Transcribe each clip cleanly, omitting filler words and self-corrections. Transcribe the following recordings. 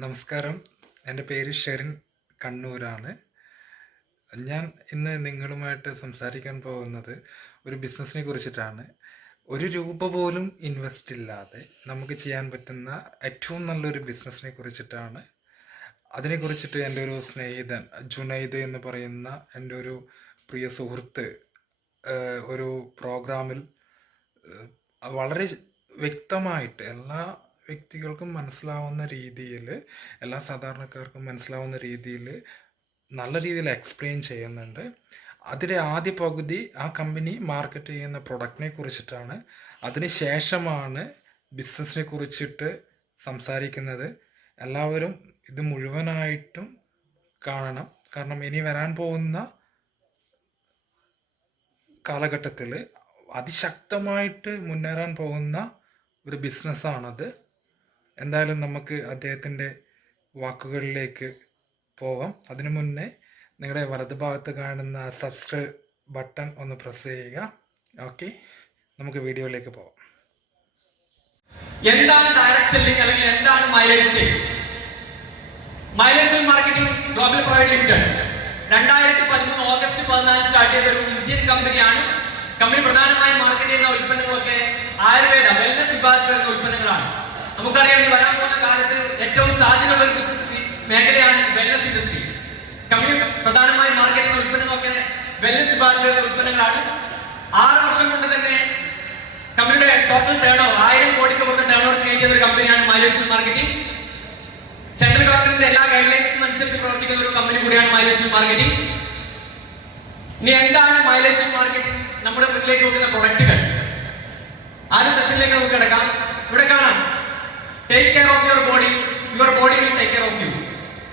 നമസ്കാരം. എൻ്റെ പേര് ഷെറിൻ കണ്ണൂരാണ്. ഞാൻ ഇന്ന് നിങ്ങളുമായിട്ട് സംസാരിക്കാൻ പോകുന്നത് ഒരു ബിസിനസ്സിനെ കുറിച്ചിട്ടാണ്. ഒരു രൂപ പോലും ഇൻവെസ്റ്റ് ഇല്ലാതെ നമുക്ക് ചെയ്യാൻ പറ്റുന്ന ഏറ്റവും നല്ലൊരു ബിസിനസ്സിനെ കുറിച്ചിട്ടാണ്. അതിനെക്കുറിച്ചിട്ട് എൻ്റെ ഒരു സ്നേഹിതൻ ജുനൈദ് എന്ന് പറയുന്ന എൻ്റെ ഒരു പ്രിയ സുഹൃത്ത് ഒരു പ്രോഗ്രാമിൽ വളരെ വ്യക്തമായിട്ട് എല്ലാ വ്യക്തികൾക്കും മനസ്സിലാവുന്ന രീതിയിൽ, എല്ലാ സാധാരണക്കാർക്കും മനസ്സിലാവുന്ന രീതിയിൽ നല്ല രീതിയിൽ എക്സ്പ്ലെയിൻ ചെയ്യുന്നുണ്ട്. അതിലെ ആദ്യ പകുതി ആ കമ്പനി മാർക്കറ്റ് ചെയ്യുന്ന പ്രൊഡക്റ്റിനെ കുറിച്ചിട്ടാണ്. അതിന് ശേഷമാണ് ബിസിനസ്സിനെ കുറിച്ചിട്ട് സംസാരിക്കുന്നത്. എല്ലാവരും ഇത് മുഴുവനായിട്ടും കാണണം. കാരണം ഇനി വരാൻ പോകുന്ന കാലഘട്ടത്തിൽ അതിശക്തമായിട്ട് മുന്നേറാൻ പോകുന്ന ഒരു ബിസിനസ്സാണത്. എന്തായാലും നമുക്ക് അദ്ദേഹത്തിൻ്റെ വാക്കുകളിലേക്ക് പോവാം. അതിനു മുന്നേ നിങ്ങളുടെ വലതുഭാഗത്ത് കാണുന്ന സബ്സ്ക്രൈബ് ബട്ടൺ ഒന്ന് പ്രസ് ചെയ്യുക. ഓക്കെ, നമുക്ക് വീഡിയോയിലേക്ക് പോവാം. എന്താണ് ഡയറക്റ്റ് സെല്ലിംഗ് അല്ലെങ്കിൽ എന്താണ് mileage sale? Mileage sale marketing global private limited 2013 August 14 start ചെയ്ത ഒരു ഇന്ത്യൻ കമ്പനിയാണ്. കമ്പനി പ്രധാനമായും മാർക്കറ്റ് ചെയ്യുന്ന ഉൽപ്പന്നങ്ങളൊക്കെ ആയുർവേദ വെൽനസ് വിഭാഗത്തിൽ വരുന്ന ഉൽപ്പന്നങ്ങളാണ്. നമുക്കറിയാം, ഈ വരാൻ പോകുന്ന കാലത്ത് ഏറ്റവും സാധ്യതയുള്ള ഒരു ബിസിനസ് മേഖലയാണ് വെൽനസ് ഇൻഡസ്ട്രി. കമ്പനി പ്രധാനമായും മാർക്കറ്റ് ചെയ്യുന്ന ഉൽപ്പന്നങ്ങളൊക്കെ വെൽനസ് വിഭാഗത്തിൽ വരുന്ന ഉൽപ്പന്നങ്ങളാണ്. 6 വർഷം കൊണ്ട് തന്നെ കമ്പനിയുടെ ടോട്ടൽ ടേൺ ഓവർ 1000 കോടിക്ക് പുറത്ത് ടേൺ ഓവർ ക്രിയേറ്റ് ചെയ്ത ഒരു കമ്പനിയാണ് മൈലേജ് സെയിൽ മാർക്കറ്റിംഗ്. സെൻട്രൽ ഗവൺമെന്റിന്റെ എല്ലാ ഗൈഡ് ലൈൻസും അനുസരിച്ച് പ്രവർത്തിക്കുന്ന ഒരു കമ്പനി കൂടിയാണ് മൈലേജ് സെയിൽ മാർക്കറ്റിംഗ്. ഇനി എന്താണ് മൈലേജ് സെയിൽ മാർക്കറ്റിംഗ്? നമ്മുടെ മുന്നിലേക്ക് വെക്കുന്ന പ്രൊഡക്റ്റുകൾ. ആദ്യ സെഷനിലേക്ക് നമുക്ക് കിടക്കാം. ഇവിടെ കാണാം, take care of your body, your body will take care of you.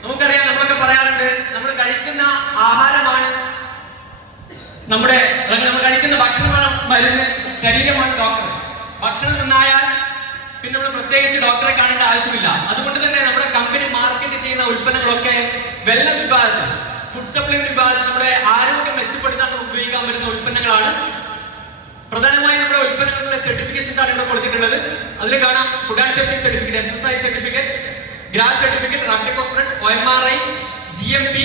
നമുക്കറിയാം, നമ്മളൊക്കെ പറയാറുണ്ട്, നമ്മൾ കഴിക്കുന്ന ആഹാരമാണ് നമ്മുടെ, നമ്മൾ കഴിക്കുന്ന ഭക്ഷണമാണ് മരുന്ന്, ശരീരമാണ് ഡോക്ടർ. ഭക്ഷണം നന്നായാൽ പിന്നെ നമ്മൾ പ്രത്യേകിച്ച് ഡോക്ടറെ കാണേണ്ട ആവശ്യമില്ല. അതുകൊണ്ട് തന്നെ നമ്മുടെ കമ്പനി മാർക്കറ്റ് ചെയ്യുന്ന ഉൽപ്പന്നങ്ങളൊക്കെ വെൽനസ് വിഭാഗത്തിൽ, ഫുഡ് സപ്ലിമെന്റ് വിഭാഗത്തിൽ നമ്മുടെ ആരോഗ്യം മെച്ചപ്പെടുത്താൻ നമുക്ക് ഉപയോഗിക്കാൻ പറ്റുന്ന ഉൽപ്പന്നങ്ങളാണ്. പ്രധാനമായും നമ്മുടെ ഉൽപ്പന്നങ്ങളുടെ സർട്ടിഫിക്കേഷൻസ് ആണ് ഇവിടെ കൊടുത്തിട്ടുള്ളത്. അതിൽ കാണാം food and safety certificate, excise certificate, ഗ്രാസ് സർട്ടിഫിക്കറ്റ്, റാപ്റ്റോകോസ്മെന്റ്, OMRI, GMP,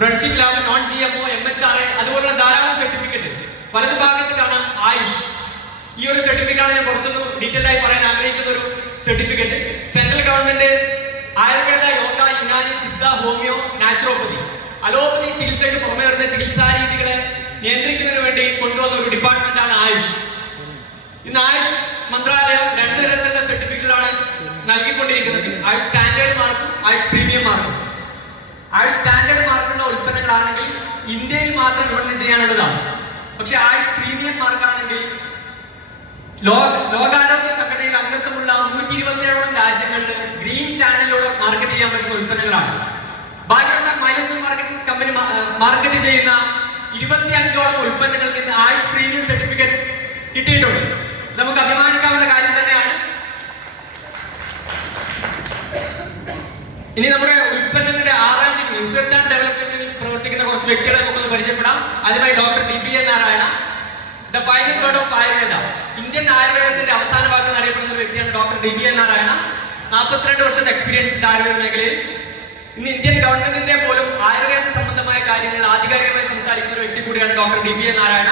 ബ്രഡ്ഷീറ്റ് ലാബ്, നോൺ GMO, MHRA, അതുപോലുള്ള ധാരാളം സർട്ടിഫിക്കറ്റ്. വലതു ഭാഗത്ത് കാണാം ആയുഷ്. ഈ ഒരു സർട്ടിഫിക്കറ്റ് ആണ് ഞാൻ കുറച്ചൊന്ന് ഡീറ്റെയിൽ ആയി പറയാൻ ആഗ്രഹിക്കുന്ന ഒരു certificate. Central government Ayurveda, yoga, Unani, Siddha, homeo, naturopathy, allopathy ചികിത്സയ്ക്ക് പുറമെ വരുന്ന ചികിത്സാ രീതികളെ നിയന്ത്രിക്കുന്നതിന് വേണ്ടി കൊണ്ടുവന്ന ഒരു ഡിപ്പാർട്ട്മെന്റ് ആണ് ആയുഷ്. ഇന്ന് ആയുഷ് മന്ത്രാലയം 2 തരത്തിലുള്ള സർട്ടിഫിക്കറ്റുകളാണ് നൽകിക്കൊണ്ടിരിക്കുന്നത്. ആയുഷ് സ്റ്റാൻഡേർഡ് മാർക്കും ആയുഷ് പ്രീമിയം മാർക്കും. ആയുഷ് സ്റ്റാൻഡേർഡ് മാർക്കുള്ള ഉൽപ്പന്നങ്ങളാണെങ്കിൽ ഇന്ത്യയിൽ മാത്രം വിപണനം ചെയ്യാനുള്ളതാണ്. പക്ഷെ ആയുഷ് പ്രീമിയം മാർക്കാണെങ്കിൽ ലോകാരോഗ്യ സംഘടനയിൽ അംഗത്വമുള്ള 127 രാജ്യങ്ങളിൽ ഗ്രീൻ ചാനലിലൂടെ മാർക്കറ്റ് ചെയ്യാൻ പറ്റുന്ന ഉൽപ്പന്നങ്ങളാണ്. ഭാഗ്യവശാൽ mileage sale marketing company market ചെയ്യുന്ന 25ഓളം ഉൽപ്പന്നങ്ങൾക്ക് ഇന്ന് ആയുഷ് പ്രീമിയം സർട്ടിഫിക്കറ്റ് കിട്ടിയിട്ടുണ്ട്. നമുക്ക് അഭിമാനിക്കാവുന്ന കാര്യം തന്നെയാണ്. ഇനി നമ്മുടെ ഉൽപ്പന്നങ്ങളുടെ R&D റിസർച്ച് ആൻഡ് ഡെവലപ്മെന്റിൽ പ്രവർത്തിക്കുന്ന കുറച്ച് വ്യക്തികളെ നമുക്കൊന്ന് പരിചയപ്പെടാം. ആദ്യമായി doctor DBA Narayana, the final word of Ayurveda. Indian ആയുർവേദത്തിന്റെ അവസാന ഭാഗത്ത് അറിയപ്പെടുന്ന ഒരു വ്യക്തിയാണ് ഡോക്ടർ DBA നാരായണ. 42 വർഷത്തെ എക്സ്പീരിയൻസ് ഉണ്ട് ആയുർവേദ മേഖലയിൽ. ഇന്ന് ഇന്ത്യൻ ഗവൺമെന്റിന്റെ പോലും ആയുർവേദ സംബന്ധമായ കാര്യങ്ങൾ ആധികാരികമായി സംസാരിക്കുന്ന ഒരു വ്യക്തി കൂടിയാണ് ഡോക്ടർ DBA നാരായണ.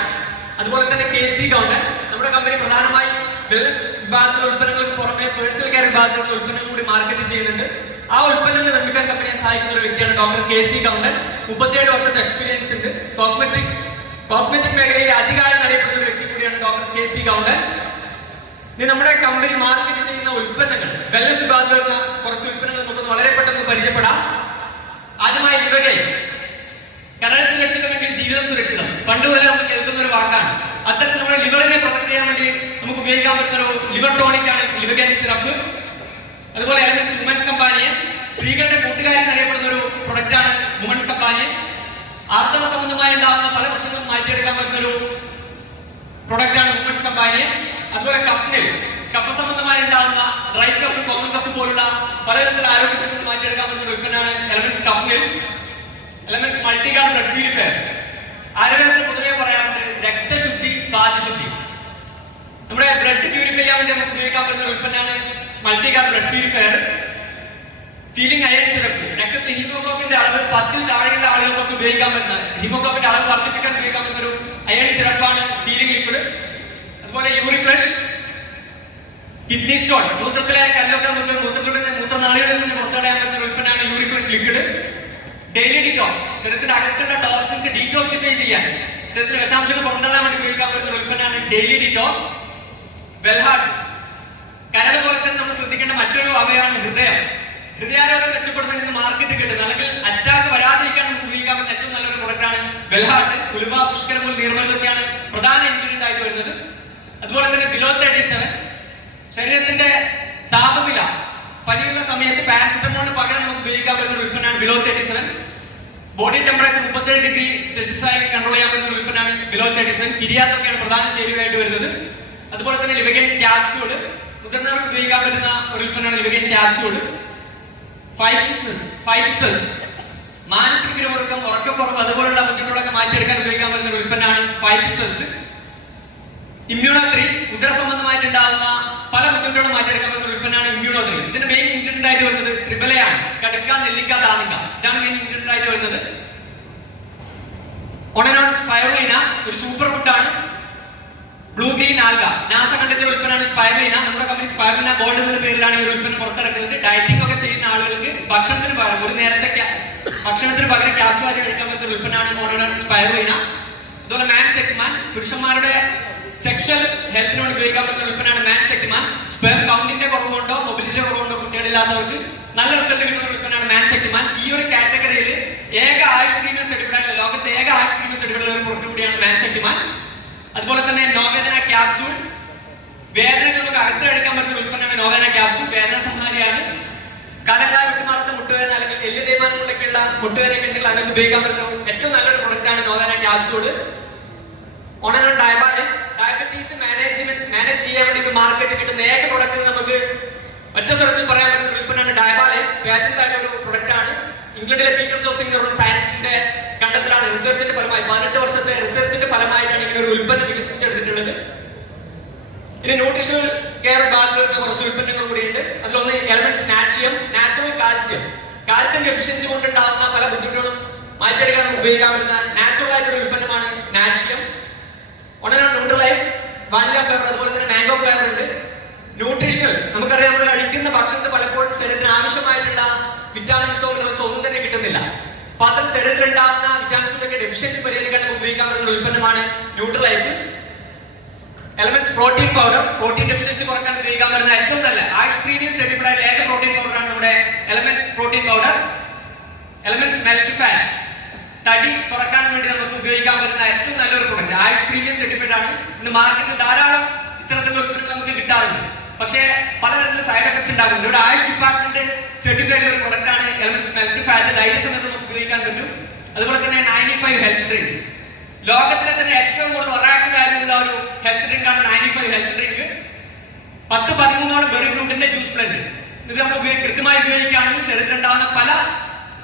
അതുപോലെ തന്നെ KC ഗൗണ്ടൻ. നമ്മുടെ കമ്പനി പ്രധാനമായി വെൽനസ് വിഭാഗത്തിലുള്ള ഉൽപ്പന്നങ്ങൾക്ക് പുറമെ പേഴ്സണൽ കെയർ വിഭാഗത്തിലുള്ള ഉൽപ്പന്നങ്ങൾ കൂടി മാർക്കറ്റ് ചെയ്യുന്നുണ്ട്. ആ ഉൽപ്പന്നങ്ങൾ നിർമ്മിക്കാൻ കമ്പനിയെ സഹായിക്കുന്ന ഒരു വ്യക്തിയാണ് ഡോക്ടർ KC ഗൗണ്ടൻ. 37 വർഷത്തെ എക്സ്പീരിയൻസ് ഉണ്ട്. കോസ്മെറ്റിക് മേഖലയിലെ അധികാരം അറിയപ്പെടുന്ന ഒരു വ്യക്തി കൂടിയാണ് ഡോക്ടർ KC ഗൗണ്ടൻ. ഇനി നമ്മുടെ കമ്പനി മാർക്കറ്റ് ചെയ്യുന്ന ഉൽപ്പന്നങ്ങൾ, വെൽനസ് വിഭാഗത്തിൽ വരുന്ന കുറച്ച് ഉൽപ്പന്നങ്ങൾ നമുക്ക് വളരെ പെട്ടെന്ന് പരിചയപ്പെടാം. ആദ്യമായി ലിവഗൈൻ. കരൾ സുരക്ഷിതമെങ്കിൽ ജീവിതം സുരക്ഷിതം. പണ്ടുപോലെ നമ്മൾ കേൾക്കുന്ന ഒരു വാക്കാണ്. അത്തരത്തിൽ നമ്മുടെ ലിവറിനെ പ്രൊട്ടക്ട് ചെയ്യാൻ വേണ്ടി നമുക്ക് ഉപയോഗിക്കാൻ പറ്റുന്ന ഒരു ലിവർ ടോണിക് ആണ് ലിവഗൈൻ സിറപ്പ്. അതുപോലെ എലമെന്റ്സ് വുമൻ കമ്പാനിയൻ. സ്ത്രീകളുടെ കൂട്ടുകാരി എന്നറിയപ്പെടുന്ന ഒരു പ്രൊഡക്റ്റ് ആണ് വുമൻ കമ്പാനിയൻ. ആർത്തവ സംബന്ധമായി ഉണ്ടാകുന്ന പല പ്രശ്നങ്ങളും മാറ്റിയെടുക്കാൻ പറ്റുന്ന ഒരു പ്രൊഡക്റ്റ് ആണ് വുമൻ കമ്പാനിയൻ. അതുപോലെ കഫ്നിൽ, കഫ സംബന്ധമായി ഉണ്ടാകുന്ന ഡ്രൈ കഫ്, കോമൺ കഫ് പോലുള്ള പലതരത്തിലുള്ള ആരോഗ്യ പ്രശ്നങ്ങൾ മാറ്റിയെടുക്കാൻ പറ്റുന്ന ഉൽപ്പന്നമാണ് എലമെന്റ്സ് കഫ്നിൽ. Elements multicare blood purifier. ആയുർവേദത്തിൽ പൊതുവെ പറയാറുണ്ട് രക്തശുദ്ധി, പാചശുദ്ധി. നമ്മുടെ ബ്ലഡ് പ്യൂരിഫൈ ചെയ്യാൻ വേണ്ടി നമുക്ക് ഉപയോഗിക്കാൻ പറ്റുന്ന ഉൽപ്പന്നമാണ് multicare blood purifier. Feeling iron syrup, രക്തത്തിൽ ഹീമോഗ്ലോബിന്റെ അളവ് 10-ൽ താഴെയുള്ള ആളുകൾക്കൊക്കെ ഉപയോഗിക്കാൻ പറ്റുന്ന, ഹീമോഗ്ലോബിന്റെ അളവ് വർദ്ധിപ്പിക്കാൻ ഉപയോഗിക്കാൻ പറ്റുന്ന ഒരു അയൺ സിറപ്പാണ് ഫീലിംഗ് ലിക്വിഡ്. അതുപോലെ യൂറിഫ്രഷ്, കിഡ്നി സ്റ്റോൺ, മൂത്രത്തിലെ കല്ലൊക്കെ നമുക്ക് മൂത്രനാളികളിൽ നിന്ന് പുറത്തടയാൻ പറ്റുന്ന ഉൽപ്പന്നമാണ് യൂറിഫ്രഷ് ലിക്വിഡ്. ഡെയിലി ഡിറ്റോക്സ്, ശരീരത്തിന്റെ അകത്തുള്ള ടോക്സിൻസ് ഡീറ്റോക്സിഫൈ ചെയ്യാൻ, ശരീരത്തിലെ വിഷാംശങ്ങൾ പുറന്തള്ളാൻ വേണ്ടി ഉപയോഗിക്കാൻ പറ്റുന്ന ഉൽപ്പന്നമാണ് ഡെയിലി ഡിറ്റോക്സ്. വെൽഹാർട്ട്, കരൾ പോലെ തന്നെ നമ്മൾ ശ്രദ്ധിക്കേണ്ട മറ്റൊരു അവയവമാണ് ഹൃദയം. ഹൃദയാരോഗ്യം മെച്ചപ്പെടുന്നതിന് മാർക്കറ്റ് കിട്ടുന്നത്, അല്ലെങ്കിൽ അറ്റാക്ക് വരാതിരിക്കാൻ നമുക്ക് ഉപയോഗിക്കാൻ പറ്റുന്ന ഏറ്റവും നല്ലൊരു പ്രൊഡക്റ്റാണ് വെൽഹാർട്ട്. കുലുമ, പുഷ്കരമുൽ, നീർമലൊക്കെയാണ് പ്രധാന ഇൻഗ്രീഡിയന്റ് ആയിട്ട് വരുന്നത്. അതുപോലെ തന്നെ ബിലോ 37, ശരീരത്തിന്റെ താപനില പനിയുള്ള സമയത്ത് പാരസിറ്റമോളിന് പകരം നമുക്ക് ഉപയോഗിക്കാൻ പറ്റുന്ന ഒരു ഉൽപ്പന്നമാണ് below 37. Body temperature 37 degree Celsius ആയി കൺട്രോൾ ചെയ്യാൻ പറ്റുന്ന ഒരു ഉൽപ്പന്നമാണ് ബിലോ 37. കിരിയാത്തൊക്കെയാണ് പ്രധാന ചേരുവയായിട്ട് വരുന്നത്. അതുപോലെ തന്നെ ലിവഗൈൻ ക്യാപ്സ്യൂൾ, മുതിർന്നവർക്ക് ഉപയോഗിക്കാൻ പറ്റുന്ന ഒരു ഉൽപ്പന്നമാണ് ലിവഗൈൻ ക്യാപ്സ്യൂൾ. ഫൈറ്റിസസ്, മാനസിക പിരിമുറുക്കം, ഉറക്കക്കുറവ് അതുപോലുള്ള ബുദ്ധിമുട്ടുകളൊക്കെ മാറ്റിയെടുക്കാൻ ഉപയോഗിക്കാൻ പറ്റുന്ന ഒരു ഉൽപ്പന്നമാണ് ഫൈറ്റിസസ്. ഇമ്മ്യൂണോ3, ഉദര സംബന്ധമായിട്ടുണ്ടാകുന്ന പല ബുദ്ധിമുട്ടുകളും മാറ്റിയെടുക്കാൻ പറ്റുന്ന ഉൽപ്പന്നമാണ് ഇമ്മ്യൂണോ3. ഇതിന്റെ മെയിൻ ഇൻഗ്രീഡിയന്റ് ആയിട്ട് വരുന്നത് ത്രിബലയാണ്, കടുക്ക, നെല്ലിക്ക, താനിക്ക, ഇതാണ് മെയിൻ ഇൻഗ്രീഡിയന്റ് ആയിട്ട് വരുന്നത്. ഒണനോൺ സ്പൈറുലിന ഒരു സൂപ്പർ ഫുഡാണ്. ബ്ലൂ ഗ്രീൻ ആൽഗ, നാസ കണ്ടെത്തിയ ഉൽപ്പന്നമാണ് സ്പൈറുലിന. നമ്മുടെ കമ്പനി സ്പൈറുലിന ഗോൾഡ് എന്ന പേരിലാണ് ഈ ഒരു ഉൽപ്പന്നം പുറത്തിറക്കുന്നത്. ഡയറ്റിംഗ് ഒക്കെ ചെയ്യുന്ന ആളുകൾക്ക് ഭക്ഷണത്തിന് പകരം, ഒരു നേരത്തെ ഭക്ഷണത്തിന് പകരം ക്യാപ്സ്യൂളായിട്ട് കഴിക്കാൻ പറ്റുന്ന ഉൽപ്പന്നമാണ് ഒണനോൺ സ്പൈറുലിന. അതുപോലെ മാൻ ശക്തിമാൻ, പുരുഷന്മാരുടെ സെക്ഷൽ ഹെൽത്തിനോട് ഉപയോഗിക്കാൻ പറ്റുന്ന ഉൽപ്പന്നമാണ് മാൻ ശക്തിമാൻ. സ്പെർം കൗണ്ടിന്റെ കുറവുകൊണ്ടോ മൊബിലിറ്റിയുടെ കുറവുകൊണ്ടോ കുട്ടികളില്ലാത്തവർക്ക് നല്ല റിസൾട്ട് കിട്ടുന്ന ഉൽപ്പന്നമാണ് മാൻ ശക്തിമാൻ. ഈ ഒരു കാറ്റഗറിയിൽ ഏക ആയുഷ് പ്രീമിയം സർട്ടിഫിക്കറ്റ്, ലോകത്തെ ഏക ആയുഷ് പ്രീമിയം സർട്ടിഫിക്കറ്റ് ഒരു പ്രൊഡക്റ്റ് കൂടിയാണ് മാൻ ശക്തിമാൻ. അതുപോലെ തന്നെ നോവേദന ക്യാപ്സ്യൂൾ, വേദനകൾ നമുക്ക് അകത്തെടുക്കാൻ പറ്റുന്ന ഉൽപ്പന്നമാണ് നോവേദന ക്യാപ്സ്യൂൾ. വേദന സംഹാരിയാണ്. കാലങ്ങളായി വിട്ടുമാറാത്ത മുട്ടുവേദന അല്ലെങ്കിൽ എല്ല് തേയ്മാനങ്ങളിലേക്കുള്ള മുട്ടുവേദനയൊക്കെ ഉണ്ടെങ്കിൽ അതിനൊക്കെ ഉപയോഗിക്കാൻ പറ്റുന്ന ഏറ്റവും നല്ലൊരു പ്രൊഡക്റ്റാണ് നോവേദന ക്യാപ്സ്യൂൾ. ഒണനോൺ ഡയബറ്റീസ് മാനേജ് ചെയ്യാൻ വേണ്ടി മാർക്കറ്റിൽ കിട്ടുന്ന ഏക പ്രൊഡക്റ്റ് നമുക്ക് ഒറ്റ സ്വരത്തിൽ പറയാൻ പറ്റുന്ന ഉൽപ്പന്നമാണ് ഡയബാലൈഫ്. പാറ്റന്റ് ആയിട്ടുള്ള ഒരു പ്രൊഡക്റ്റ് ആണ്. ഇംഗ്ലണ്ടിലെ പീറ്റർ ജോസിംഗ് എന്ന് പറയുന്ന സയൻസിന്റെ കണ്ടെത്തലാണ്, റിസർച്ചിന്റെ ഫലമായി 18 വർഷത്തെ റിസർച്ചിന്റെ ഫലമായിട്ടാണ് ഇങ്ങനെ ഒരു ഉൽപ്പന്നം വികസിപ്പിച്ചെടുത്തിട്ടുള്ളത്. ഇനി ന്യൂട്രീഷണൽ കെയർ വിഭാഗത്തിൽ വരുന്ന കുറച്ച് ഉൽപ്പന്നങ്ങൾ കൂടിയുണ്ട്. അതിലൊന്ന് എലമെന്റ്സ് നാച്ചിയം, നാച്ചുറൽ കാൽസ്യം. കാൽസ്യം ഡെഫിഷ്യൻസി കൊണ്ടുണ്ടാകുന്ന പല ബുദ്ധിമുട്ടുകളും മാറ്റിയെടുക്കാൻ ഉപയോഗിക്കാൻ പറ്റുന്ന നാച്ചുറൽ ആയിട്ടുള്ള ഉൽപ്പന്നമാണ് നാച്ചിയം. ഒണനോൺ ന്യൂട്രലൈഫ്, വാനില ഫ്ലേവർ, അതുപോലെ തന്നെ മാംഗോ ഫ്ലേവർ ഉണ്ട്. ന്യൂട്രീഷണൽ, നമുക്കറിയാം നമ്മൾ കഴിക്കുന്ന ഭക്ഷണത്തിൽ പലപ്പോഴും ശരീരത്തിന് ആവശ്യമായിട്ടുള്ള വിറ്റാമിൻസോ മിനറൽസോ ഒന്നും തന്നെ കിട്ടുന്നില്ല. അപ്പൊ അത്തരം ശരീരത്തിൽ ഉണ്ടാകുന്ന വിറ്റാമിൻസിന്റെ ഡെഫിഷ്യൻസി പരിഹരിക്കാൻ നമുക്ക് ഉപയോഗിക്കാൻ പറ്റുന്ന ഉൽപ്പന്നമാണ് Nutrilife. Elements protein powder, protein deficiency കുറക്കാൻ ഉപയോഗിക്കാൻ പറ്റുന്ന ഏറ്റവും നല്ല ആയുഷ് പ്രീമിയം സർട്ടിഫൈഡ് ഏക പ്രോട്ടീൻ പൗഡറാണ് നമ്മുടെ elements protein powder. Elements melt fat, തടി കുറക്കാൻ വേണ്ടി നമുക്ക് ഉപയോഗിക്കാൻ പറ്റുന്ന ഏറ്റവും നല്ലൊരു പ്രൊഡക്റ്റ്, ആയുഷ് പ്രീമിയം സർട്ടിഫൈഡ് ആണ്. ഇന്ന് മാർക്കറ്റിൽ ധാരാളം ഇത്തരത്തിലുള്ള ഉൽപ്പന്നങ്ങൾ നമുക്ക് കിട്ടാറുണ്ട്. പക്ഷേ പലതരത്തിലുള്ള സൈഡ് എഫക്ട്സ് ഉണ്ടാകുന്നുണ്ട്. ഇവിടെ ആയുഷ് ഡിപ്പാർട്ട്മെന്റ് സർട്ടിഫൈഡ് ഒരു പ്രൊഡക്റ്റ് ആണ് എലമെന്റ്സ് മെൽറ്റ് ഫാറ്റ്. ധൈര്യ സമയത്ത് നമുക്ക് ഉപയോഗിക്കാൻ പറ്റും. അതുപോലെ തന്നെ 95 ഹെൽത്ത് ഡ്രിങ്ക്, ലോകത്തിലെ തന്നെ ഏറ്റവും കൂടുതൽ ഒറാക്ട് വാല്യൂ ഉള്ള ഒരു ഹെൽത്ത് ഡ്രിങ്ക് ആണ് 95 ഹെൽത്ത് ഡ്രിങ്ക്. 10-13 ബെറി ഫ്രൂട്ടിന്റെ ജ്യൂസ് ബ്ലെൻഡ്. ഇത് നമ്മൾ കൃത്യമായി ഉപയോഗിക്കുകയാണെങ്കിൽ ശരീരത്തിലുണ്ടാകുന്ന പല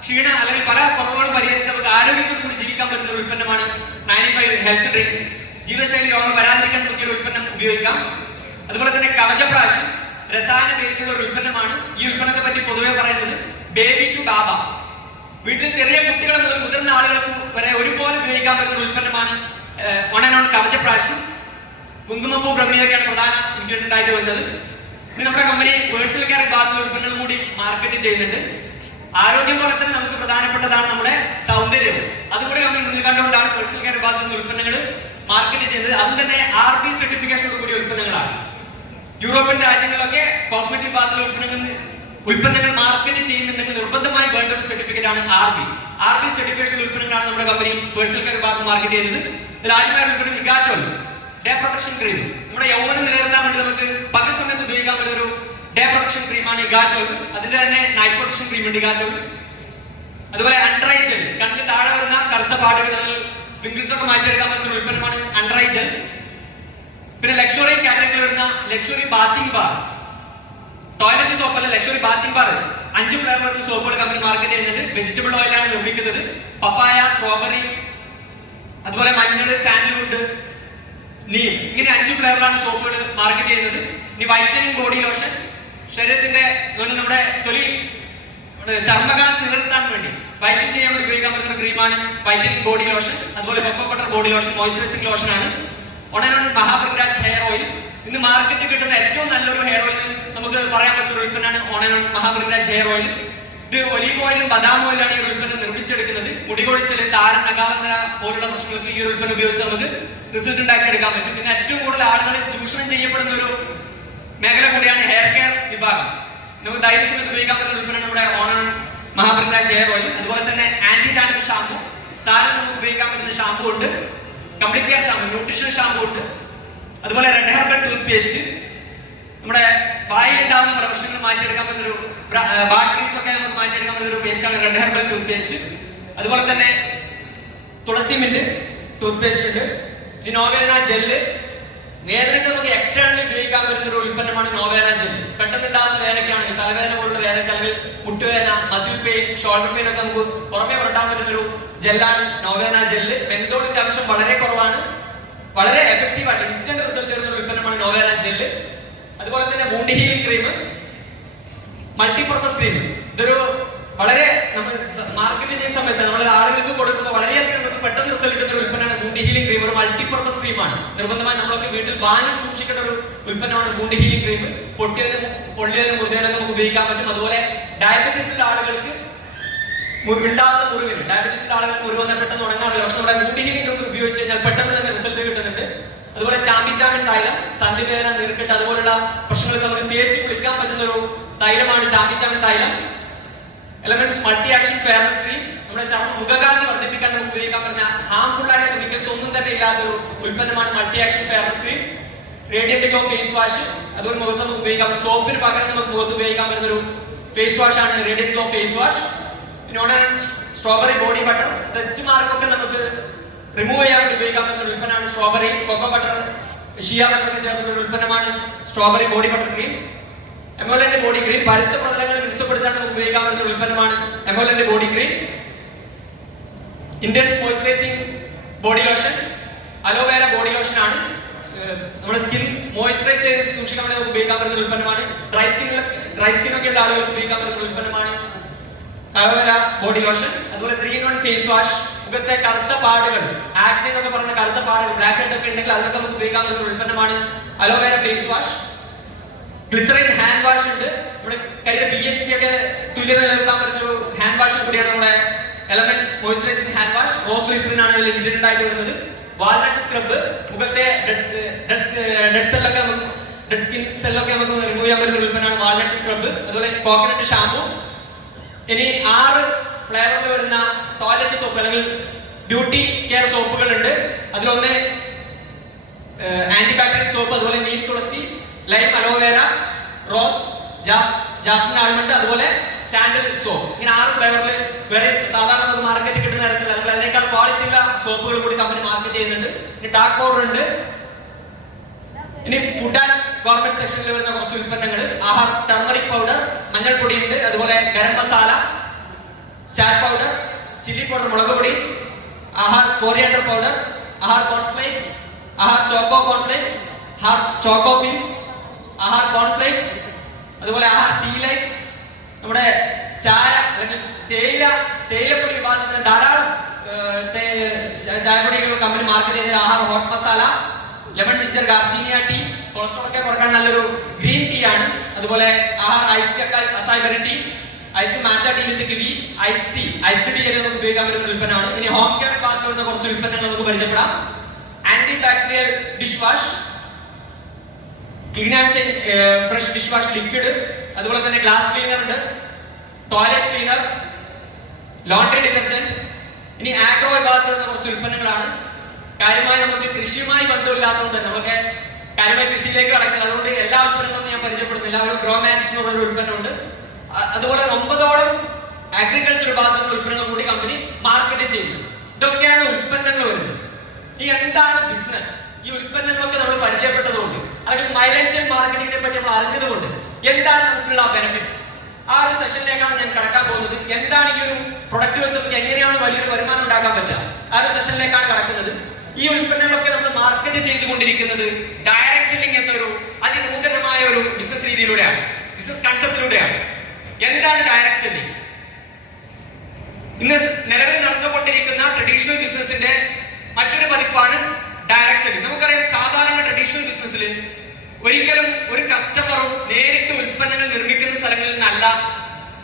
ക്ഷീണ അല്ലെങ്കിൽ പല കുറവുകളും പരിഹരിച്ച് നമുക്ക് ആരോഗ്യത്തോടു കൂടി ജീവിക്കാൻ പറ്റുന്ന ഒരു ഉൽപ്പന്നമാണ് 95 ഹെൽത്ത് ഡ്രിങ്ക്. ജീവിതശൈലി രോഗങ്ങൾ വരാതിരിക്കാൻ പറ്റിയ ഒരു ഉൽപ്പന്നം ഉപയോഗിക്കാം. അതുപോലെ തന്നെ കവചപ്രാശ്, രസായന ബേസിലുള്ള ഒരു ഉൽപ്പന്നമാണ്. ഈ ഉൽപ്പന്നത്തെ പറ്റി പൊതുവെ പറയുന്നത് ബേബി ടു ബാബ, വീട്ടിൽ ചെറിയ കുട്ടികൾ മുതൽ മുതിർന്ന ആളുകൾക്ക് വരെ ഒരുപോലെ ഉപയോഗിക്കാൻ പറ്റുന്ന ഉൽപ്പന്നമാണ് ഒണനോൺ കവചപ്രാശ്. കുങ്കുമപ്പൂ ബ്രഹ്മിയൊക്കെയാണ് പ്രധാന ഇൻഗ്രീഡിയന്റ് ആയിട്ട് വരുന്നത്. ഇനി നമ്മുടെ കമ്പനി പേഴ്സണൽ കെയർ വിഭാഗത്തിലുള്ള ഉൽപ്പന്നങ്ങൾ കൂടി മാർക്കറ്റ് ചെയ്യുന്നുണ്ട്. ആരോഗ്യം പോലെ തന്നെ നമുക്ക് പ്രധാനപ്പെട്ടതാണ് നമ്മുടെ സൗന്ദര്യം. അതുകൂടി നമ്മൾ മുന്നിൽ കണ്ടുകൊണ്ടാണ് പേഴ്സണൽ കെയർ വിഭാഗത്തിലുള്ള ഉൽപ്പന്നങ്ങൾ മാർക്കറ്റ് ചെയ്യുന്നത്. അതും തന്നെ RB സർട്ടിഫിക്കേഷനോട് കൂടിയ ഉൽപ്പന്നങ്ങളാണ്. യൂറോപ്യൻ രാജ്യങ്ങളിലൊക്കെ കോസ്മെറ്റിക് വിഭാഗത്തിലുള്ള ഉൽപ്പന്നങ്ങൾ മാർക്കറ്റ് ചെയ്യുന്നുണ്ടെങ്കിൽ നിർബന്ധമായി വേണ്ട ഒരു സർട്ടിഫിക്കറ്റ് ആണ് RB സർട്ടിഫിക്കേഷൻ ഉൽപ്പന്നങ്ങളാണ് നമ്മുടെ കമ്പനി പേഴ്സണൽ കെയർ വിഭാഗം മാർക്കറ്റ് ചെയ്യുന്നത്. ഇതിൽ ആദ്യമായി ഉൽപ്പന്നം ഇഗാറ്റോൾ ഡേ പ്രൊട്ടക്ഷൻ ക്രീം. നമ്മുടെ യൗവനം നിലനിർത്താൻ വേണ്ടി നമുക്ക് പകൽ സമയത്ത് ഉപയോഗിക്കാൻ പറ്റുന്ന ഒരു ഡേ പ്രൊട്ടക്ഷൻ ക്രീമാണ് ഇഗാറ്റോൾ. അതിന്റെ തന്നെ നൈറ്റ് പ്രൊട്ടക്ഷൻ ക്രീം ഉണ്ട് ഇഗാറ്റോൾ. അതുപോലെ അണ്ടർ ഐ ജെൽ, കണ്ണിന് താഴെ വരുന്ന കറുത്ത പാടുകൾ പിമ്പിൾസ് ഒക്കെ മാറ്റിയെടുക്കാൻ പറ്റുന്ന ഉൽപ്പന്നമാണ് അണ്ടർ ഐ ജെൽ. പിന്നെ ലക്ഷറി കാറ്റഗറിയിൽ വരുന്ന luxury bathing bar, toilet soap അല്ല, ലക്ഷറി ബാത്തിംഗ് ബാർ 5 ഫ്ലേവർ വരുന്ന സോപ്പുകൾ കമ്പനി മാർക്കറ്റ് ചെയ്യുന്നുണ്ട്. വെജിറ്റബിൾ ഓയിലാണ് നിർമ്മിക്കുന്നത്. പപ്പായ, സ്ട്രോബെറി, അതുപോലെ മഞ്ഞൾ, സാൻഡൽവുഡ്, നീം, ഇങ്ങനെ 5 ഫ്ലേവറിലാണ് സോപ്പുകൾ മാർക്കറ്റ് ചെയ്യുന്നത്. ഇനി വൈറ്റനിങ് ബോഡി ലോഷൻ, ശരീരത്തിന്റെ നമ്മുടെ തൊലി ചർമ്മകാലം നിലനിർത്താൻ വേണ്ടി വൈറ്റിംഗ് ചെയ്യാൻ വേണ്ടി ഉപയോഗിക്കാൻ പറ്റുന്ന ക്രീമാണ് വൈറ്റിംഗ് ബോഡി ലോഷൻ. അതുപോലെ cocoa butter body lotion moisturising lotion ആണ്. ഓൺ മഹാപ്രഗ്രാജ് ഹെയർ ഓയിൽ. ഇന്ന് മാർക്കറ്റിൽ കിട്ടുന്ന ഏറ്റവും നല്ലൊരു ഹെയർ ഓയിൽ നമുക്ക് പറയാൻ പറ്റുന്ന ഒരു ഉൽപ്പന്നമാണ് ഓൺ മഹാപ്രഗ്രാജ് ഹെയർ ഓയിൽ. ഇത് ഒലീവ് ഓയിലും ബദാം ഓയിലാണ് ഈ ഒരു ഉൽപ്പന്നം നിർമ്മിച്ചെടുക്കുന്നത്. മുടികൊഴിച്ചിൽ, താരൻ, നഖാവന്തര പോലുള്ള പ്രശ്നങ്ങൾക്ക് ഈ ഒരു ഉൽപ്പന്നം ഉപയോഗിച്ച് നമുക്ക് റിസൾട്ട് ഉണ്ടാക്കിയെടുക്കാൻ പറ്റും. പിന്നെ ഏറ്റവും കൂടുതൽ ആളുകൾ ചൂഷണം ചെയ്യപ്പെടുന്ന ഒരു മേഖല കൂടിയാണ് ഹെയർ കെയർ വിഭാഗം. നമുക്ക് ധൈര്യസമയത്ത് ഉപയോഗിക്കാൻ പറ്റുന്ന ഉൽപ്പന്നം നമ്മുടെ ഓൺ മഹാപ്രഗ്രാജ് ഹെയർ ഓയിൽ. അതുപോലെ തന്നെ ആന്റി ഡാൻഡ്രഫ് ഷാമ്പു, താരം നമുക്ക് ഉപയോഗിക്കാൻ പറ്റുന്ന ഷാമ്പു ഉണ്ട്. Complete care shampoo, nutrition shampoo ഉണ്ട്. അതുപോലെ റെഡ് ഹെർബൽ ടൂത്ത് പേസ്റ്റ്, നമ്മുടെ വായിൽ ഉണ്ടാകുന്ന പ്രശ്നങ്ങൾ മാറ്റിയെടുക്കാൻ പറ്റുന്ന ഒരു ബാഡ് ബ്രീത്ത് ഒക്കെ നമുക്ക് മാറ്റിയെടുക്കാൻ പറ്റുന്ന ഒരു പേസ്റ്റാണ് റെഡ് ഹെർബൽ ടൂത്ത് പേസ്റ്റ്. അതുപോലെ തന്നെ തുളസി മിന്റ് ടൂത്ത് പേസ്റ്റ് ഉണ്ട്. ഈ നോവേന ജെല്ല്, വേദനയ്ക്ക് നമുക്ക് എക്സ്റ്റേണലി ഉപയോഗിക്കാൻ പറ്റുന്ന ഒരു ഉൽപ്പന്നമാണ് നോവേന ജെല്ല്. പെട്ടെന്ന് ഉണ്ടാകുന്ന വേദനയ്ക്കാണെങ്കിൽ, തലവേദന പോലുള്ള വേദനയ്ക്ക്, അല്ലെങ്കിൽ മുട്ടുവേദന, മസിൽ പെയിൻ, ഷോൾഡർ പെയിൻ ഒക്കെ നമുക്ക് പുറമേ പുരട്ടാൻ പറ്റുന്ന ഒരു ജെല്ലാണ് നോവേന ജെല്ല്. മെന്തോളിന്റെ അംശം വളരെ കുറവാണ്, വളരെ എഫക്റ്റീവ് ആയിട്ട് ഇൻസ്റ്റന്റ് റിസൾട്ട് തരുന്ന ഒരു ഉൽപ്പന്നമാണ് നോവേന ജെല്ല്. അതുപോലെ തന്നെ wound healing cream, multipurpose cream. ഇതൊരു വളരെ നമ്മൾ മാർക്കറ്റ് ചെയ്യുന്ന സമയത്ത് നമ്മൾ ആളുകൾക്ക് കൊടുക്കുമ്പോൾ വളരെയധികം നമുക്ക് പെട്ടെന്ന് റിസൾട്ട് കിട്ടുന്ന ഒരു ഉൽപ്പന്നമാണ് വൂണ്ട് ഹീലിംഗ് ക്രീം. ഒരു മൾട്ടിപർപ്പസ് ക്രീമാണ്. നിർബന്ധമായി നമ്മളൊക്കെ വീട്ടിൽ വാങ്ങി സൂക്ഷിക്കേണ്ട ഒരു ഉൽപ്പന്നമാണ് വൂണ്ട് ഹീലിംഗ് ക്രീം. പൊള്ളിയതിനും മുറിഞ്ഞതിനൊക്കെ നമുക്ക് ഉപയോഗിക്കാൻ പറ്റും. അതുപോലെ ഡയബറ്റീസിന്റെ ആളുകൾക്ക് ഉണ്ടാകുന്ന മുറിവിന്, ഡയബറ്റീസിന്റെ ആളുകൾക്ക് മുറിവ് വന്നാൽ പെട്ടെന്ന് ഉണങ്ങാറില്ല. പക്ഷെ നമ്മുടെ വൂണ്ട് ഹീലിംഗ് ക്രീം ഉപയോഗിച്ച് കഴിഞ്ഞാൽ പെട്ടെന്ന് തന്നെ റിസൾട്ട് കിട്ടുന്നുണ്ട്. അതുപോലെ ചാമ്പിച്ചാമൻ തൈലം, സന്ധിവേദന, നീർക്കെട്ട് അതുപോലുള്ള പ്രശ്നങ്ങൾക്ക് നമുക്ക് തേച്ച് കുളിക്കാൻ പറ്റുന്ന ഒരു തൈലമാണ് ചാമ്പിച്ചാമൻ തൈലം. Elements multi action fairness cream, നമ്മുടെ ചർമ്മ മുഖകാന്തി വർദ്ധിപ്പിക്കാൻ നമുക്ക് ഉപയോഗിക്കാൻ പറ്റുന്ന ഹാംഫുൾ ആയിട്ടുള്ള കെമിക്കൽസ് ഒന്നും തന്നെ ഇല്ലാത്തൊരു ഉൽപ്പന്നമാണ് multi action fairness cream. Radiant glow face wash, അതുപോലെ മുഖത്ത് നമുക്ക് ഉപയോഗിക്കാൻ പറ്റും. സോപ്പിന് പകരം നമുക്ക് മുഖത്ത് ഉപയോഗിക്കാൻ പറ്റുന്ന ഒരു ഫേസ് വാഷ് ആണ് റേഡിയന്റ് ഗ്ലോ ഫേസ് വാഷ്. പിന്നെ സ്ട്രോബെറി ബോഡി ബട്ടർ, സ്ട്രെച്ച് മാർക്കൊക്കെ നമുക്ക് റിമൂവ് ചെയ്യാൻ വേണ്ടി ഉപയോഗിക്കാൻ പറ്റുന്ന ഉൽപ്പന്നമാണ് strawberry. Cocoa butter, shea butter ഒക്കെ ചേർന്ന ഒരു ഉൽപ്പന്നമാണ് strawberry body butter cream. Emollient body cream, പരുത്ത പ്രതലങ്ങൾ മിനുസപ്പെടുത്താൻ നമുക്ക് ഉപയോഗിക്കാൻ പറ്റുന്ന ഉൽപ്പന്നമാണ് emollient body cream. Intense moisturising body lotion, aloe vera body lotion ആണ്. നമ്മുടെ സ്കിൻ മോയ്സ്ചറൈസ് ചെയ്ത് സൂക്ഷിക്കാൻ വേണ്ടി നമുക്ക് ഉപയോഗിക്കാൻ പറ്റുന്ന ഉൽപ്പന്നമാണ്. ഡ്രൈ സ്കിൻ ഒക്കെ ഉള്ള ആളുകൾക്ക് ഉപയോഗിക്കാൻ പറ്റുന്ന ഉൽപ്പന്നമാണ് അലോവേര ബോഡി ലോഷൻ. അതുപോലെ 3-in-1 ഫേസ് വാഷ്, മുഖത്തെ കറുത്ത പാടുകൾ, ആക്നെ എന്നൊക്കെ പറയുന്ന കറുത്ത പാടുകൾ, ബ്ലാക്ക് ഹെഡ് ഒക്കെ ഉണ്ടെങ്കിൽ അതിനൊക്കെ നമുക്ക് ഉപയോഗിക്കാൻ പറ്റുന്ന ഉൽപ്പന്നമാണ് aloe vera face wash. Glycerin hand wash ഉണ്ട്. നമ്മുടെ കയ്യിലെ BHP ഒക്കെ തുല്യത നിലനിർത്താൻ പറ്റുന്ന ഒരു ഹാൻഡ് വാഷ് കൂടിയാണ് നമ്മുടെ elements moisturising hand wash. Rose glycerin ആണ് ഇതിൽ ഇൻഗ്രീഡിയന്റ് ആയിട്ട് വരുന്നത്. വാൾനട്ട് സ്ക്രബ്, മുഖത്തെ ഡെഡ് സ്കിൻ സെല്ലൊക്കെ നമുക്ക് റിമൂവ് ചെയ്യാൻ പറ്റുന്ന ഉൽപ്പന്നമാണ് വാൾനട്ട് സ്ക്രബ്. അതുപോലെ കോക്കനട്ട് ഷാമ്പു. ഇനി 6 ഫ്ലേവറിൽ വരുന്ന ടോയ്ലറ്റ് സോപ്പ് അല്ലെങ്കിൽ ബ്യൂട്ടി കെയർ സോപ്പുകൾ ഉണ്ട്. അതിലൊന്ന് ആന്റി ബാക്ടീരിയൽ സോപ്പ്, അതുപോലെ neem tulsi, lime, aloe vera, rose, jasmine almond, അതുപോലെ സാൻഡൽ സോപ്പ്. ഇങ്ങനെ 6 ഫ്ലേവറിൽ വേറെ സാധാരണ മാർക്കറ്റിൽ കിട്ടുന്ന തരത്തിൽ അല്ലെങ്കിൽ അതിനേക്കാൾ ക്വാളിറ്റി ഉള്ള സോപ്പുകൾ കൂടി കമ്പനി മാർക്കറ്റ് ചെയ്യുന്നുണ്ട്. ഇനി ടാക്ക് പൗഡർ ഉണ്ട്. ഇനി ഫുഡ് ആൻഡ് ഗവൺമെന്റ് സെക്ഷനിൽ വരുന്ന കുറച്ച് ഉൽപ്പന്നങ്ങൾ: ആഹാർ ടർമറിക് പൗഡർ, മഞ്ഞൾപ്പൊടി ഉണ്ട്. അതുപോലെ garam masala, chaat powder, chilli powder, മുളക് പൊടി, Aahar coriander powder, Aahar cornflakes, Aahar choco cornflakes, Aahar choco ഫിൻസ്, ആഹാർ കോൺഫ്ലേക്സ്, അതുപോലെ ആഹാർ ടീ ലൈറ്റ്. നമ്മുടെ ചായ അല്ലെങ്കിൽ തേയിലപ്പൊടി വിഭാഗത്തിന് ധാരാളം ചായപ്പൊടികൾ കമ്പനി മാർക്കറ്റ് ചെയ്യുന്ന Aahar hot masala, lemon ginger garcinia tea, cholesterol ഒക്കെ കുറക്കാൻ നല്ലൊരു ഗ്രീൻ ടീ ആണ്. അതുപോലെ Aahar ice acai berry tea, ice matcha tea with kiwi, ice tea നമുക്ക് ഉപയോഗിക്കാൻ പറ്റുന്ന ഉൽപ്പന്നമാണ്. ഇനി ഹോം കെയർ വിഭാഗത്തിൽ വരുന്ന കുറച്ച് ഉൽപ്പന്നങ്ങൾ നമുക്ക് പരിചയപ്പെടാം. Anti bacterial dish wash, clean and fresh dish wash liquid, അതുപോലെ തന്നെ ഗ്ലാസ് ക്ലീനർ ഉണ്ട്, ടോയ്ലറ്റ് ക്ലീനർ, ലോണ്ടറി ഡിറ്റർജന്റ്. ഇനി ആഗ്രോ വിഭാഗത്തിൽ വരുന്ന കുറച്ച് ഉൽപ്പന്നങ്ങളാണ്. കാര്യമായി നമുക്ക് കൃഷിയുമായി ബന്ധമില്ലാത്തതുകൊണ്ട് നമുക്ക് കാര്യമായി കൃഷിയിലേക്ക് കടക്കുന്നത്. അതുകൊണ്ട് എല്ലാ ഉൽപ്പന്നങ്ങളും ഞാൻ പരിചയപ്പെടുന്നില്ല. ഒരു ഗ്രോ മാജിക് എന്ന് പറയുന്ന ഉൽപ്പന്നമുണ്ട്. അതുപോലെ 9ഓളം അഗ്രികൾച്ചർ വിഭാഗത്തിലുള്ള ഉൽപ്പന്നങ്ങൾ കൂടി കമ്പനി മാർക്കറ്റ് ചെയ്യുന്നു. ഇതൊക്കെയാണ് ഉൽപ്പന്നങ്ങൾ വരുന്നത്. ഈ എന്താണ് ബിസിനസ്? ഈ ഉൽപ്പന്നങ്ങളൊക്കെ നമ്മൾ പരിചയപ്പെട്ടതുകൊണ്ട് അല്ലെങ്കിൽ മൈലേജ് സ്റ്റൈൽ മാർക്കറ്റിംഗിനെ പറ്റി നമ്മൾ അറിഞ്ഞതുകൊണ്ട് എന്താണ് നമുക്കുള്ള ബെനിഫിറ്റ്? ആ ഒരു സെഷനിലേക്കാണ് ഞാൻ കടക്കാൻ പോകുന്നത്. എന്താണ് ഈ ഒരു പ്രൊഡക്റ്റ് വെച്ച് എങ്ങനെയാണ് വലിയൊരു വരുമാനം ഉണ്ടാക്കാൻ പറ്റുക? ആ ഒരു സെഷനിലേക്കാണ് കടക്കുന്നത്. ഈ ഉൽപ്പന്നങ്ങളൊക്കെ നമ്മൾ മാർക്കറ്റ് ചെയ്തുകൊണ്ടിരിക്കുന്നത് ഡയറക്ട് സെല്ലിംഗ് എന്നൊരു അതിനൂതനമായ ഒരു ബിസിനസ് രീതിയിലൂടെയാണ്, ബിസിനസ് കൺസെപ്റ്റിലൂടെയാണ്. എന്താണ് ഡയറക്ട് സെല്ലിംഗ്? ഇന്ന് നിലവിൽ നടന്നുകൊണ്ടിരിക്കുന്ന ട്രഡീഷണൽ ബിസിനസിന്റെ മറ്റൊരു പതിപ്പാണ് ഡയറക്ട് സെല്ലിംഗ്. നമുക്കറിയാം, സാധാരണ ട്രഡീഷണൽ ബിസിനസ്സിൽ ഒരിക്കലും ഒരു കസ്റ്റമറും നേരിട്ട് ഉൽപ്പന്നങ്ങൾ നിർമ്മിക്കുന്ന സ്ഥലങ്ങളിൽ നിന്നല്ല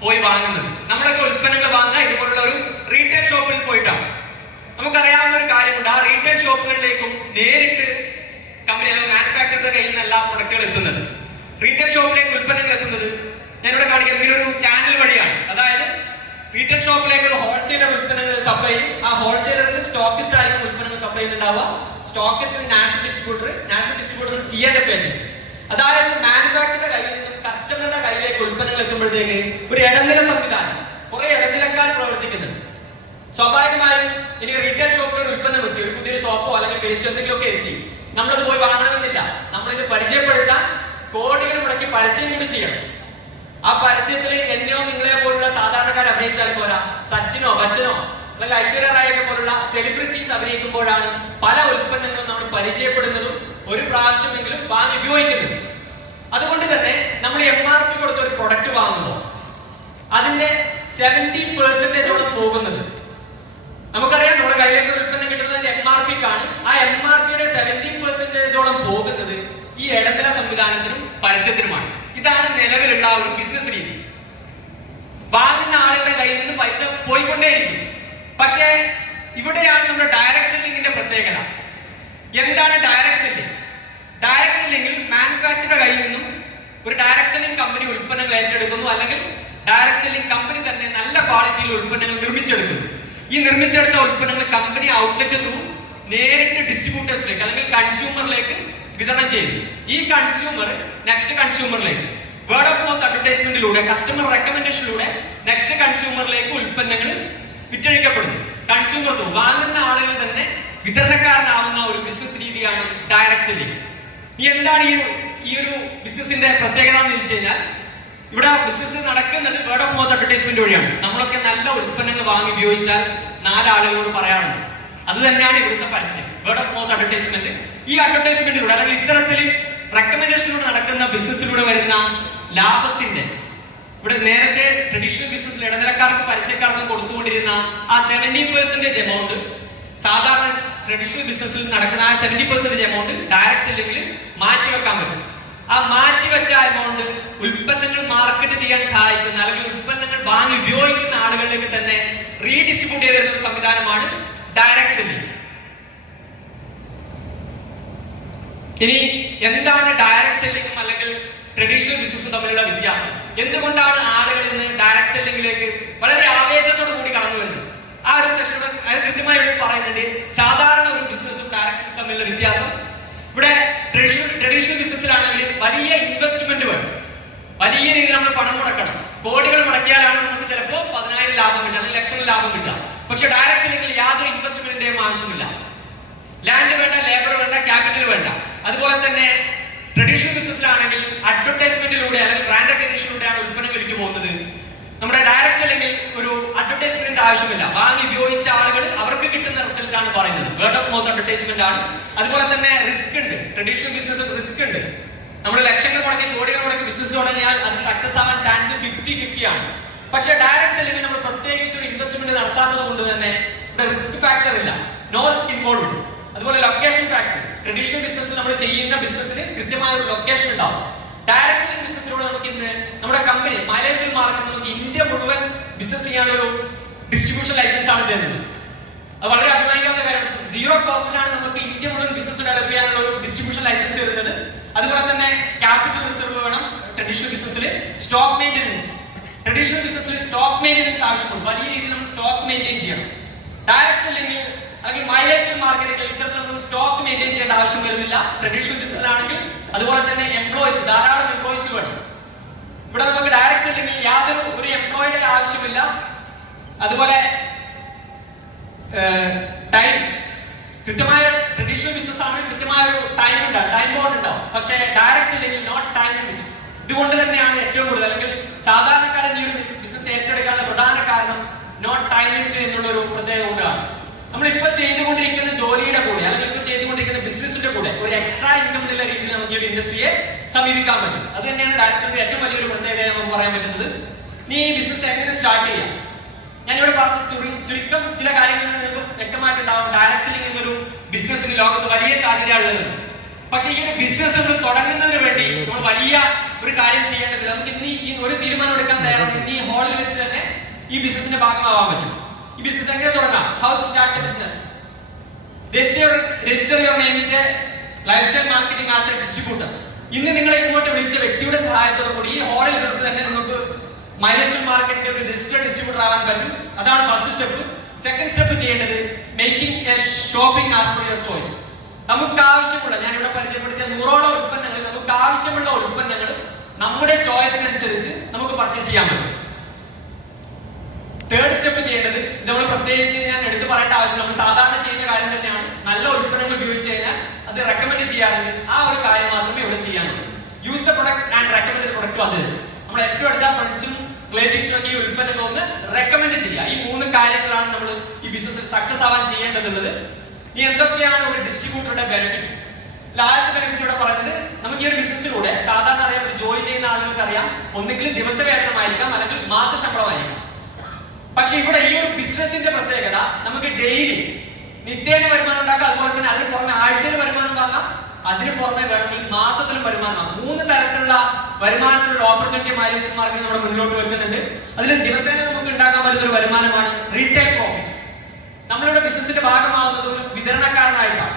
പോയി വാങ്ങുന്നത്. നമ്മളൊക്കെ ഉൽപ്പന്നങ്ങൾ വാങ്ങുക ഇതുപോലുള്ള ഒരു റീറ്റെയിൽ ഷോപ്പിൽ പോയിട്ടാണ്. നമുക്കറിയാവുന്ന ഒരു കാര്യമുണ്ട്, ആ റീറ്റെയിൽ ഷോപ്പുകളിലേക്കും നേരിട്ട് കമ്പനി മാനുഫാക്ചറുടെ കയ്യിൽ നിന്നല്ല പ്രൊഡക്റ്റുകൾ എത്തുന്നത്. റീറ്റെയിൽ ഷോപ്പിലേക്ക് ഉൽപ്പന്നങ്ങൾ എത്തുന്നത് ഞാനിവിടെ കാണിക്കുന്നത് ഇങ്ങനൊരു ചാനൽ വഴിയാണ്. അതായത് റീറ്റെയിൽ ഷോപ്പിലേക്ക് ഒരു ഹോൾസെയിലർ ഉൽപ്പന്നങ്ങൾ സപ്ലൈ ചെയ്യും. ആ ഹോൾസെയിലർക്ക് സ്റ്റോക്കിസ്റ്റ് ആയിരിക്കും ഉൽപ്പന്നങ്ങൾ സപ്ലൈ ചെയ്യുന്നുണ്ടാവുക. Stockist national distributor CNF agent. അതായത് മാനുഫാക്ചറുടെ കയ്യിൽ നിന്നും കസ്റ്റമറുടെ കയ്യിലേക്ക് ഉൽപ്പന്നങ്ങൾ എത്തുമ്പോഴത്തേക്ക് ഒരു ഇടനില സംവിധാനം, കുറെ ഇടനിലക്കാർ പ്രവർത്തിക്കുന്നുണ്ട്. സ്വാഭാവികമായും ഇനി റീറ്റെയിൽ ഷോപ്പിൽ ഒരു ഉൽപ്പന്നം എത്തി, ഒരു പുതിയൊരു സോപ്പോ അല്ലെങ്കിൽ പേസ്റ്റ് എന്തെങ്കിലും ഒക്കെ എത്തി, നമ്മളത് പോയി വാങ്ങണമെന്നില്ല. നമ്മളിത് പരിചയപ്പെടുത്താൻ കോടികൾ മുടക്കി പരസ്യം കൂടി ചെയ്യണം. ആ പരസ്യത്തിൽ എന്നെയോ നിങ്ങളെ പോലുള്ള സാധാരണക്കാർ അഭിനയിച്ചാൽ പോരാ, സച്ചിനോ ബച്ചനോ അല്ലെങ്കിൽ ഐശ്വര്യ റായൊക്കെ പോലുള്ള സെലിബ്രിറ്റീസ് അഭിനയിക്കുമ്പോഴാണ് പല ഉൽപ്പന്നങ്ങളും നമ്മൾ പരിചയപ്പെടുന്നതും ഒരു പ്രാവശ്യമെങ്കിലും വാങ്ങി ഉപയോഗിക്കുന്നത്. അതുകൊണ്ട് തന്നെ നമ്മൾ MRP കൊടുത്ത ഒരു പ്രൊഡക്റ്റ് വാങ്ങുമ്പോൾ അതിന്റെ 70% പോകുന്നത്, നമുക്കറിയാം നമ്മുടെ കയ്യിലേക്ക് ഉൽപ്പന്നം കിട്ടുന്നതിന്റെ MRPക്കാണ്. ആ MRPയുടെ 70% പോകുന്നത് ഈ ഇടനില സംവിധാനത്തിനും പരസ്യത്തിനുമാണ്. ഇതാണ് നിലവിലുള്ള ഒരു ബിസിനസ് രീതി. വാങ്ങുന്ന ആളുകളുടെ കയ്യിൽ നിന്ന് പൈസ പോയിക്കൊണ്ടേയിരിക്കും. പക്ഷേ ഇവിടെയാണ് നമ്മുടെ ഡയറക്ട് സെല്ലിംഗിന്റെ പ്രത്യേകത. എന്താണ് ഡയറക്ട് സെല്ലിംഗ്? ഡയറക്ട് സെല്ലിംഗിൽ മാനുഫാക്ചറുടെ കയ്യിൽ നിന്നും ഒരു ഡയറക്ട് സെല്ലിംഗ് കമ്പനി ഉൽപ്പന്നങ്ങൾ ഏറ്റെടുക്കുന്നു, അല്ലെങ്കിൽ ഡയറക്ട് സെല്ലിംഗ് കമ്പനി തന്നെ നല്ല ക്വാളിറ്റിയിൽ ഉൽപ്പന്നങ്ങൾ നിർമ്മിച്ചെടുക്കുന്നു. ഈ നിർമ്മിച്ചെടുത്ത ഉൽപ്പന്നങ്ങൾ കമ്പനി ഔട്ട്ലെറ്റ് ത്രൂ നേരിട്ട് ഡിസ്ട്രിബ്യൂട്ടേഴ്സിലേക്ക് അല്ലെങ്കിൽ കൺസ്യൂമറിലേക്ക് വിതരണം ചെയ്യുന്നു. ഈ കൺസ്യൂമർ നെക്സ്റ്റ് കൺസ്യൂമറിലേക്ക് വേർഡ് ഓഫ് മൗത്ത് അഡ്വർടൈസ്മെന്റിലൂടെ, കസ്റ്റമർ റെക്കമെൻഡേഷനിലൂടെ നെക്സ്റ്റ് കൺസ്യൂമറിലേക്ക് ഉൽപ്പന്നങ്ങൾ വിറ്റഴിക്കപ്പെടുന്നു. കൺസ്യൂമർ ത്രൂ വാങ്ങുന്ന ആളുകൾ തന്നെ വിതരണക്കാരനാവുന്ന ഒരു ബിസിനസ് രീതിയാണ് ഡയറക്ട് സെല്ലിംഗ്. ഈ എന്താണ് ഈ ഒരു ബിസിനസിന്റെ പ്രത്യേകത എന്ന് ചോദിച്ചു കഴിഞ്ഞാൽ, ഇവിടെ ബിസിനസ് നടക്കുന്നത് വേർഡ് ഓഫ് മൗത്ത് അഡ്വർടൈസ്മെന്റ് വഴിയാണ്. നമ്മളൊക്കെ നല്ല ഉൽപ്പന്നങ്ങൾ വാങ്ങി ഉപയോഗിച്ചാൽ 4 ആളുകളോട് പറയാറുണ്ട്. അത് തന്നെയാണ് ഇവിടുത്തെ പരസ്യം, വേർഡ് ഓഫ് മൗത്ത് അഡ്വർടൈസ്മെന്റ്. ഈ അഡ്വർടൈസ്മെന്റിലൂടെ അല്ലെങ്കിൽ ഇത്തരത്തിൽ റെക്കമെൻഡേഷനിലൂടെ നടക്കുന്ന ബിസിനസ്സിലൂടെ വരുന്ന ലാഭത്തിന്റെ, ഇവിടെ നേരത്തെ ട്രഡീഷണൽ ബിസിനസ്സിൽ ഇടനിലക്കാർക്കും പരസ്യക്കാർക്കും കൊടുത്തുകൊണ്ടിരുന്ന ആ 70% എമൗണ്ട്, സാധാരണ ട്രഡീഷണൽ ബിസിനസ്സിൽ നടക്കുന്ന ആ 70% എമൗണ്ട് ഡയറക്ട് സെല്ലിംഗിൽ മാറ്റിവെക്കാൻ പറ്റും. ആ മാറ്റിവെച്ച എമൗണ്ട് ഉൽപ്പന്നങ്ങൾ മാർക്കറ്റ് ചെയ്യാൻ സഹായിക്കുന്ന, അല്ലെങ്കിൽ ഉൽപ്പന്നങ്ങൾ വാങ്ങി ഉപയോഗിക്കുന്ന ആളുകളിലേക്ക് തന്നെ റീഡിസ്ട്രിബ്യൂട്ട് ചെയ്ത് തരുന്ന ഒരു സംവിധാനമാണ് ഡയറക്ട് സെല്ലിംഗ്. ഇനി എന്താണ് ഡയറക്ട് സെല്ലിംഗും അല്ലെങ്കിൽ ട്രഡീഷണൽ ബിസിനസ്സും തമ്മിലുള്ള വ്യത്യാസം? എന്തുകൊണ്ടാണ് ആളുകൾ ഇന്ന് ഡയറക്ട് സെല്ലിംഗിലേക്ക് വളരെ ആവേശത്തോടു കൂടി കടന്നു വരുന്നത്? ആ ഒരു സെഷൻ കൃത്യമായി പറയുന്നുണ്ട്. സാധാരണ ഒരു ബിസിനസ്സും ഡയറക്ട് സെല്ലിംഗും തമ്മിലുള്ള വ്യത്യാസം, ഇവിടെ ട്രഡീഷണൽ ബിസിനസ്സിലാണെങ്കിൽ വലിയ ഇൻവെസ്റ്റ്മെന്റ് വേണം, വലിയ രീതിയിൽ നമ്മൾ പണം മുടക്കണം. കോടികൾ മുടക്കിയാലാണ് നമുക്ക് ചിലപ്പോൾ 10,000 ലാഭം കിട്ടുക, അല്ലെങ്കിൽ ലക്ഷങ്ങൾ ലാഭം കിട്ടുക. പക്ഷെ ഡയറക്ട് സെല്ലിംഗിൽ യാതൊരു ഇൻവെസ്റ്റ്മെന്റിന്റെയും ആവശ്യമില്ല. ലാൻഡ് വേണ്ട, ലേബർ വേണ്ട, ക്യാപിറ്റൽ വേണ്ട. അതുപോലെ തന്നെ ട്രഡീഷണൽ ബിസിനസ്സിലാണെങ്കിൽ അഡ്വർടൈസ്മെന്റിലൂടെ അല്ലെങ്കിൽ ബ്രാൻഡ് റെക്കഗ്നിഷനിലൂടെയാണ് ഉൽപ്പന്നങ്ങൾ വിറ്റ് പോകുന്നത്. നമ്മുടെ ഡയറക്ട് സെല്ലിംഗിൽ ഒരു അഡ്വർടൈസ്മെന്റിന്റെ ആവശ്യമില്ല. വാങ്ങി ഉപയോഗിച്ച ആളുകൾ അവർക്ക് കിട്ടുന്ന റിസൾട്ട് ആണ് പറയുന്നത്. വേർഡ് ഓഫ് മൗത്ത് അഡ്വർടൈസ്മെന്റ് ആണ്. അതുപോലെ തന്നെ റിസ്ക് ഉണ്ട്. ട്രഡീഷണൽ ബിസിനസ്സിൽ റിസ്ക് ഉണ്ട്. നമ്മൾ ലക്ഷങ്ങൾ മുടക്കി കോടികൾ മുടക്കി ബിസിനസ് തുടങ്ങിയാൽ അത് സക്സസ് ആവാൻ ചാൻസ് 50-50 ആണ്. പക്ഷേ ഡയറക്ട് സെല്ലിംഗിൽ നമ്മൾ പ്രത്യേകിച്ച് ഒരു ഇൻവെസ്റ്റ്മെന്റ് നടത്താത്തത് കൊണ്ട് തന്നെ ഇവിടെ റിസ്ക് ഫാക്ടർ ഇല്ല, നോ റിസ്ക് ഇൻവോൾവ്. അതുപോലെ ലൊക്കേഷൻ ഫാക്ടർ, ട്രഡീഷണൽ ബിസിനസ് നമ്മൾ ചെയ്യുന്ന ബിസിനസ്സിന് കൃത്യമായ ഒരു ലൊക്കേഷൻ ഉണ്ടാവും. ഡയറക്ട് സെല്ലിംഗ് ബിസിനസ്സിലൂടെ നമുക്ക് ഇന്ന് നമ്മുടെ കമ്പനി മൈലേജ് മാർക്കറ്റ് നമുക്ക് ഇന്ത്യ മുഴുവൻ ബിസിനസ് ചെയ്യാനുള്ള ഒരു ഡിസ്ട്രിബ്യൂഷൻ ലൈസൻസ് ആണ് തരുന്നത്. അത് വളരെ അഭിമാനിക്കാവുന്ന കാര്യമാണ്. 0 കോസ്റ്റിലാണ് നമുക്ക് ഇന്ത്യ മുഴുവൻ ബിസിനസ് ഡെവലപ്പ് ചെയ്യാനുള്ള ഒരു ഡിസ്ട്രിബ്യൂഷൻ ലൈസൻസ് തരുന്നത്. അതുപോലെ തന്നെ ക്യാപിറ്റൽ റിസർവ് വേണം. ട്രഡീഷണൽ ബിസിനസ്സിൽ സ്റ്റോക്ക് മെയിൻ്റെനൻസ്, ട്രഡീഷണൽ ബിസിനസ്സിൽ സ്റ്റോക്ക് മെയിൻ്റെനൻസ് ആവശ്യമുണ്ട്. വലിയ രീതിയിൽ നമ്മൾ സ്റ്റോക്ക് മെയിൻറ്റെയിൻ ചെയ്യണം. ഡയറക്ട് സെല്ലിംഗിൽ അല്ലെങ്കിൽ മൈലേജ് മാർക്കറ്റിൽ ഇത്തരത്തിൽ നമ്മൾ സ്റ്റോക്ക് മെയിൻറ്റെയിൻ ചെയ്യേണ്ട ആവശ്യം വരുന്നില്ല. ട്രഡീഷണൽ ബിസിനസ്സിലാണെങ്കിൽ അതുപോലെ തന്നെ എംപ്ലോയീസ്, ധാരാളം എംപ്ലോയീസ് വേണം. ഇവിടെ നമുക്ക് ഡയറക്ട് സെല്ലിംഗിൽ യാതൊരു ഒരു എംപ്ലോയിയുടെ ആവശ്യമില്ല. അതുപോലെ ടൈം കൃത്യമായ, ട്രഡീഷണൽ ബിസിനസ് ആണ്, കൃത്യമായ ഒരു ടൈം ഉണ്ടാവും, ടൈം ബോണ്ട് ഉണ്ടാവും. പക്ഷേ ഡയറക്ട് സെല്ലിംഗിൽ നോട്ട് ടൈം ലിമിറ്റ്. ഇതുകൊണ്ട് തന്നെയാണ് ഏറ്റവും കൂടുതൽ, അല്ലെങ്കിൽ സാധാരണക്കാരൻ ഈ ഒരു ബിസിനസ് ഏറ്റെടുക്കാനുള്ള പ്രധാന കാരണം നോട്ട് ടൈം ലിമിറ്റ് എന്നുള്ള ഒരു പ്രത്യേകത കൊണ്ടാണ്. നമ്മളിപ്പോ ചെയ്തുകൊണ്ടിരിക്കുന്ന ജോലിയുടെ കൂടെ അല്ലെങ്കിൽ ഇപ്പൊ ചെയ്തുകൊണ്ടിരിക്കുന്ന ബിസിനസിന്റെ കൂടെ ഒരു എക്സ്ട്രാ ഇൻകം എന്നുള്ള രീതിയിൽ നമുക്ക് ഈ ഒരു ഇൻഡസ്ട്രിയെ സമീപിക്കാൻ പറ്റും. അത് തന്നെയാണ് ഡയറക്ട് സെല്ലിംഗിന്റെ ഏറ്റവും വലിയൊരു പ്രത്യേകത നമുക്ക് പറയാൻ പറ്റുന്നത്. നീ ഈ ബിസിനസ് എങ്ങനെ സ്റ്റാർട്ട് ചെയ്യാം? ഞാനിവിടെ പറഞ്ഞ ചുരുക്കം ചില കാര്യങ്ങളിൽ നിങ്ങൾക്ക് വ്യക്തമായിട്ടുണ്ടാവും. ഡയറക്ട് സെല്ലിംഗ് എന്നൊരു ബിസിനസ്സിന് ലോകത്ത് വലിയ സാധ്യതയുള്ളത്. പക്ഷേ ഈ ഒരു ബിസിനസ് തുടങ്ങുന്നതിന് വേണ്ടി നമ്മൾ വലിയ ഒരു കാര്യം ചെയ്യേണ്ടതില്ല. നമുക്ക് ഇന്ന് ഈ ഒരു തീരുമാനം എടുക്കാൻ തയ്യാറാണ്. ഇന്ന് ഈ ഹാളിൽ വെച്ച് തന്നെ ഈ ബിസിനസിന്റെ ഭാഗമാവാൻ പറ്റും. ഈ ബിസിനസ് എങ്ങനെ തുടങ്ങാം? How to start a business. Register your name with lifestyle marketing as a distributor. ഇന്ന് നിങ്ങളെ ഇങ്ങോട്ട് വിളിച്ച വ്യക്തിയുടെ സഹായത്തോടു കൂടി ഈ ഹാളിൽ വെച്ച് തന്നെ നിങ്ങൾക്ക് മൈലേജ് മാർക്കറ്റിന്റെ ഒരു രജിസ്റ്റർഡ് ഡിസ്ട്രിബ്യൂട്ടർ ആവാൻ പറ്റും. അതാണ് ഫസ്റ്റ് സ്റ്റെപ്പ്. സെക്കൻഡ് സ്റ്റെപ്പ് ചെയ്യേണ്ടത് making A shopping as per your choice. നമുക്ക് ആവശ്യമുള്ള, ഞാൻ ഇവിടെ പരിചയപ്പെടുത്തിയ 100ഓളം ഉൽപ്പന്നങ്ങൾ, നമുക്ക് ആവശ്യമുള്ള ഉൽപ്പന്നങ്ങൾ നമ്മുടെ ചോയ്സിനനുസരിച്ച് നമുക്ക് പർച്ചേസ് ചെയ്യാൻ പറ്റും. തേർഡ് സ്റ്റെപ്പ് ചെയ്യേണ്ടത്, ഇത് നമ്മൾ പ്രത്യേകിച്ച് ഞാൻ എടുത്തു പറയേണ്ട ആവശ്യം, നമ്മൾ സാധാരണ ചെയ്യുന്ന കാര്യം തന്നെയാണ്. നല്ല ഉൽപ്പന്നങ്ങൾ ഉപയോഗിച്ച് കഴിഞ്ഞാൽ അത് റെക്കമെൻഡ് ചെയ്യാറുണ്ട്. ആ ഒരു കാര്യം മാത്രമേ ഇവിടെ ചെയ്യാനുള്ളൂ. Use the product and recommend the product to others. നമ്മൾ ഏറ്റവും അടുത്ത ഫ്രണ്ട്സും റിലേറ്റീവ്സും ഒക്കെ ഈ ഉൽപ്പന്നങ്ങൾ ഒന്ന് റെക്കമെൻഡ് ചെയ്യുക. ഈ 3 കാര്യങ്ങളാണ് നമ്മൾ ഈ ബിസിനസ്സിൽ സക്സസ് ആവാൻ ചെയ്യേണ്ടതുള്ളത്. ഇനി എന്തൊക്കെയാണ് ഒരു ഡിസ്ട്രിബ്യൂട്ടറുടെ ബെനിഫിറ്റ്? ആദ്യത്തെ ബെനിഫിറ്റ് ഇവിടെ പറഞ്ഞത്, നമുക്ക് ഈ ഒരു ബിസിനസ്സിലൂടെ സാധാരണ അറിയാം, ഒരു ജോലി ചെയ്യുന്ന ആളുകൾക്ക് അറിയാം, ഒന്നുകിൽ ദിവസവേതനമായിരിക്കാം അല്ലെങ്കിൽ മാസ ശമ്പളമായിരിക്കാം. പക്ഷെ ഇവിടെ ഈ ഒരു ബിസിനസിന്റെ പ്രത്യേകത, നമുക്ക് ഡെയിലി നിത്യേന വരുമാനം ഉണ്ടാക്കാം. അതുപോലെ തന്നെ അതിന് പുറമെ ആഴ്ചയിൽ വരുമാനം വാങ്ങാം. അതിന് പുറമെ വേണമെങ്കിൽ മാസത്തിലും വരുമാനം വാങ്ങാം. 3 തരത്തിലുള്ള വരുമാനത്തിനുള്ള ഓപ്പർച്യൂണിറ്റി മൈലേജ് മാർക്കറ്റ് നമ്മുടെ മുന്നോട്ട് വെക്കുന്നുണ്ട്. അതിൽ ദിവസേന നമുക്ക് ഉണ്ടാക്കാൻ പറ്റുന്ന ഒരു വരുമാനമാണ് റീറ്റെയിൽ പ്രോഫിറ്റ്. നമ്മളുടെ ബിസിനസിന്റെ ഭാഗമാവുന്നത് ഒരു വിതരണക്കാരനായിട്ടാണ്.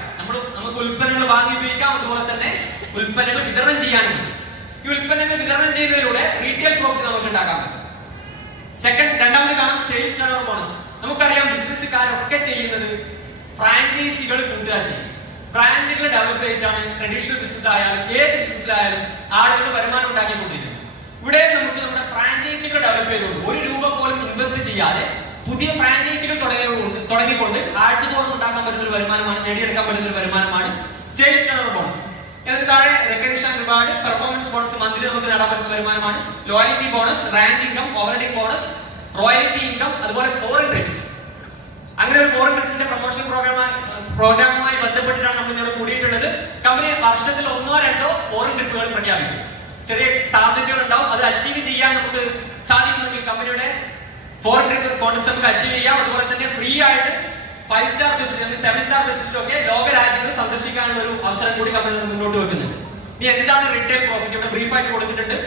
നമുക്ക് ഉൽപ്പന്നങ്ങൾ വാങ്ങി ഉപയോഗിക്കാം, അതുപോലെ തന്നെ ഉൽപ്പന്നങ്ങൾ വിതരണം ചെയ്യാനും. ഈ ഉൽപ്പന്നങ്ങൾ വിതരണം ചെയ്യുന്നതിലൂടെ റീറ്റെയിൽ പ്രോഫിറ്റ് നമുക്ക് ഉണ്ടാക്കാൻ പറ്റും. രണ്ടാമത് കാണാം സെയിൽസ് ടേൺ ഓവർ ബോണസ്. നമുക്കറിയാം ബിസിനസ്സുകാരൊക്കെ ചെയ്യുന്നത് ഫ്രാഞ്ചൈസികൾ കൂട്ടുക ചെയ്യും. ബ്രാൻഡുകൾ ഡെവലപ്പ് ചെയ്തിട്ടാണ് ട്രഡീഷണൽ ബിസിനസ് ആയാലും ഏത് ബിസിനസ്സിലായാലും ആളുകൾ വരുമാനം ഉണ്ടാക്കിക്കൊണ്ടിരിക്കുന്നത്. ഇവിടെ നമുക്ക് നമ്മുടെ ഫ്രാഞ്ചൈസികൾ ഡെവലപ്പ് ചെയ്തുകൊണ്ട് 1 രൂപ പോലും ഇൻവെസ്റ്റ് ചെയ്യാതെ പുതിയ ഫ്രാഞ്ചൈസികൾ തുടങ്ങിക്കൊണ്ട് ആഴ്ചതോറും ഉണ്ടാക്കാൻ പറ്റുന്ന ഒരു വരുമാനമാണ്, നേടിയെടുക്കാൻ പറ്റുന്ന ഒരു വരുമാനമാണ് സെയിൽസ് ടേൺ ഓവർ ബോണസ്. ഇതിന് താഴെ recognition reward, performance bonus monthly നമുക്ക് നേടാൻ പറ്റുന്ന വരുമാനമാണ്. ലോയൽറ്റി ബോണസ്, റാങ്ക് ഇൻകം, ഓവർഹെഡിംഗ് ബോണസ്, റോയൽറ്റി ഇൻകം, അതുപോലെ ഫോറിൻ ട്രിപ്സ്. അങ്ങനെ ഒരു ഫോറിൻ ട്രിപ്സിന്റെ പ്രൊമോഷൻ പ്രോഗ്രാമുമായി ബന്ധപ്പെട്ടിട്ടാണ് നമ്മൾ ഇവിടെ കൂടിയിട്ടുള്ളത്. കമ്പനി വർഷത്തിൽ 1-2 ഫോറിൻ ട്രിപ്പുകൾ പ്രഖ്യാപിക്കും. ചെറിയ ടാർഗറ്റുകൾ ഉണ്ടാവും. അത് അച്ചീവ് ചെയ്യാൻ നമുക്ക് സാധിക്കുമെങ്കിൽ കമ്പനിയുടെ ഫോറിൻ ട്രിപ്പ് കോൺസെപ്റ്റ് നമുക്ക് അച്ചീവ് ചെയ്യാം. അതുപോലെ തന്നെ ഫ്രീ ആയിട്ട് 5 സ്റ്റാർ വിസിറ്റ് അല്ലെങ്കിൽ 7 സ്റ്റാർ വിസിറ്റ് ഒക്കെ ലോക രാജ്യങ്ങൾ സന്ദർശിക്കാനുള്ള ഒരു അവസരം കൂടി കമ്പനി മുന്നോട്ട് വെക്കുന്നുണ്ട്. ഇനി എന്താണ് റീറ്റെയിൽ പ്രോഫിറ്റ് ഇവിടെ ബ്രീഫ് ആയിട്ട് കൊടുത്തിട്ടുണ്ട്.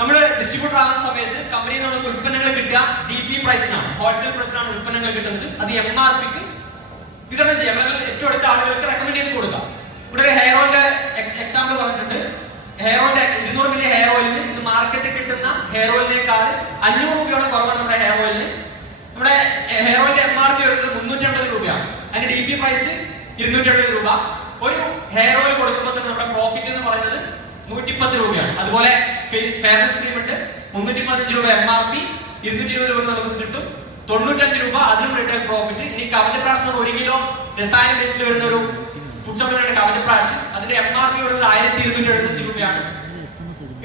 നമ്മൾ ഡിസ്ട്രിബ്യൂട്ടർ ആകുന്ന സമയത്ത് കമ്പനിയിൽ നമുക്ക് ഉൽപ്പന്നങ്ങൾ കിട്ടുക DP പ്രൈസിനാണ്, ഹോൾസെയിൽ പ്രൈസിനാണ് ഉൽപ്പന്നങ്ങൾ കിട്ടുന്നത്. അത് MRPക്ക് വിതരണം ചെയ്യാം, ഏറ്റവും അടുത്ത ആളുകൾക്ക് റെക്കമെൻഡ് ചെയ്ത് കൊടുക്കാം. ഇവിടെ ഒരു ഹെയർ ഓയിലിന്റെ എക്സാമ്പിൾ പറഞ്ഞിട്ടുണ്ട്. ഹെയർ ഓയിലിന്റെ 200 മില്ലി ഹെയർ ഓയിലിന് ഇന്ന് മാർക്കറ്റിൽ കിട്ടുന്ന ഹെയർ ഓയിലിനേക്കാൾ 500 രൂപയോളം കുറവാണ് നമ്മുടെ ഹെയർ ഓയിലിന്. നമ്മുടെ ഹെയർ ഓയിലിന്റെ MRP വരുന്നത് 350 രൂപയാണ്. അതിന്റെ DP പ്രൈസ് 270 രൂപ. ഒരു ഹെയർ ഓയിൽ കൊടുക്കുമ്പോൾ തന്നെ നമ്മുടെ പ്രോഫിറ്റ് എന്ന് പറയുന്നത് 110 രൂപയാണ്. അതുപോലെ ഫെയർനെസ് ക്രീം ഉണ്ട്, 315 രൂപ MRP, 220 രൂപ നമുക്ക് കിട്ടും, 95 രൂപ അതിലും റീറ്റെയിൽ പ്രോഫിറ്റ്. ഇനി കവചപ്രാശ് 1 കിലോ രസായന ബേസിൽ വരുന്ന ഒരു ഫുഡ് സപ്ലിമെന്റ് കവചപ്രാശ്, അതിന്റെ MRP വരുന്നത് 1275 രൂപയാണ്.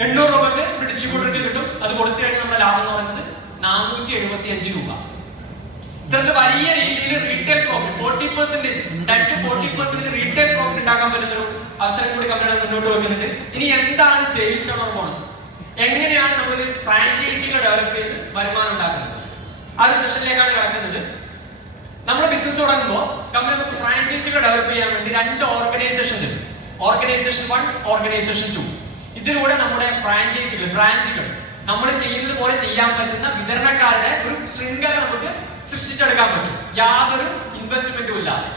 800 രൂപക്ക് ഒരു ഡിസ്ട്രിബ്യൂട്ടർക്ക് കിട്ടും. അത് കൊടുത്തു കഴിഞ്ഞാൽ നമ്മുടെ ലാഭം എന്ന് പറയുന്നത് 475 രൂപ. ഇത്തരത്തിൽ വലിയ രീതിയിൽ റീറ്റെയിൽ പ്രോഫിറ്റ് 40% റീറ്റെയിൽ പ്രോഫിറ്റ് ഉണ്ടാക്കാൻ പറ്റുന്ന ഒരു അവസരം കൂടി കമ്പനികൾ മുന്നോട്ട് വെക്കുന്നുണ്ട്. ഇനി എന്താണ് സെയിൽസ് ടേൺ ഓവർ ബോണസ്? എങ്ങനെയാണ് നമ്മൾ ഫ്രാഞ്ചൈസികൾ ഡെവലപ്പ് ചെയ്ത് വരുമാനം ഉണ്ടാക്കുന്നത്? ആ ഒരു സെഷനിലേക്കാണ് കിടക്കുന്നത്. നമ്മൾ ബിസിനസ് തുടങ്ങുമ്പോൾ കമ്പനി നമുക്ക് ഫ്രാഞ്ചൈസികൾ ഡെവലപ്പ് ചെയ്യാൻ വേണ്ടി 2 ഓർഗനൈസേഷൻ ഉണ്ട്. Organisation 1, organisation 2. ഇതിലൂടെ നമ്മുടെ ഫ്രാഞ്ചൈസികൾ, ബ്രാഞ്ചുകൾ നമ്മൾ ചെയ്യുന്നത് പോലെ ചെയ്യാൻ പറ്റുന്ന വിതരണക്കാരുടെ ഒരു ശൃംഖല നമുക്ക് സൃഷ്ടിച്ചെടുക്കാൻ പറ്റും, യാതൊരു ഇൻവെസ്റ്റ്മെന്റും ഇല്ലാതെ.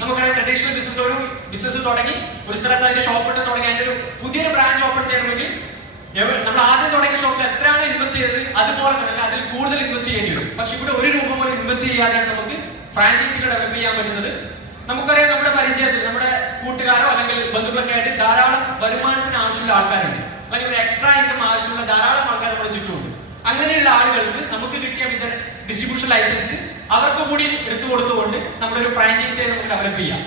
നമുക്കറിയാം ട്രഡീഷണൽ ബിസിനസ്, ഒരു ബിസിനസ് തുടങ്ങി ഒരു സ്ഥലത്ത് അതിന്റെ ഷോപ്പ് ഇട്ട് തുടങ്ങി അതിന്റെ ഒരു പുതിയൊരു ബ്രാഞ്ച് ഓപ്പൺ ചെയ്യണമെങ്കിൽ നമ്മൾ ആദ്യം തുടങ്ങിയ ഷോപ്പിൽ എത്രയാണ് ഇൻവെസ്റ്റ് ചെയ്തത് അതുപോലെ തന്നെ അതിൽ കൂടുതൽ ഇൻവെസ്റ്റ് ചെയ്യേണ്ടി വരും. പക്ഷെ ഇവിടെ 1 രൂപ പോലും ഇൻവെസ്റ്റ് ചെയ്യാതെയാണ് നമുക്ക് ഫ്രാഞ്ചൈസികൾ ഡെവലപ്പ് ചെയ്യാൻ പറ്റുന്നത്. നമുക്കറിയാം നമ്മുടെ പരിചയത്തിൽ നമ്മുടെ കൂട്ടുകാരോ അല്ലെങ്കിൽ ബന്ധുക്കളൊക്കെ ആയിട്ട് ധാരാളം വരുമാനത്തിന് ആവശ്യമുള്ള ആൾക്കാരുണ്ട്, അല്ലെങ്കിൽ ഒരു എക്സ്ട്രാ ഇൻകം ആവശ്യമുള്ള ധാരാളം ആൾക്കാർ നമ്മുടെ ചുറ്റുമുണ്ട്. അങ്ങനെയുള്ള ആളുകൾക്ക് നമുക്ക് കിട്ടിയ ഡിസ്ട്രിബ്യൂഷൻ ലൈസൻസ് അവർക്ക് കൂടി എടുത്തു കൊടുത്തുകൊണ്ട് നമ്മളൊരു ഫ്രാഞ്ചൈസിയെ നമുക്ക് ഡെവലപ്പ് ചെയ്യാം.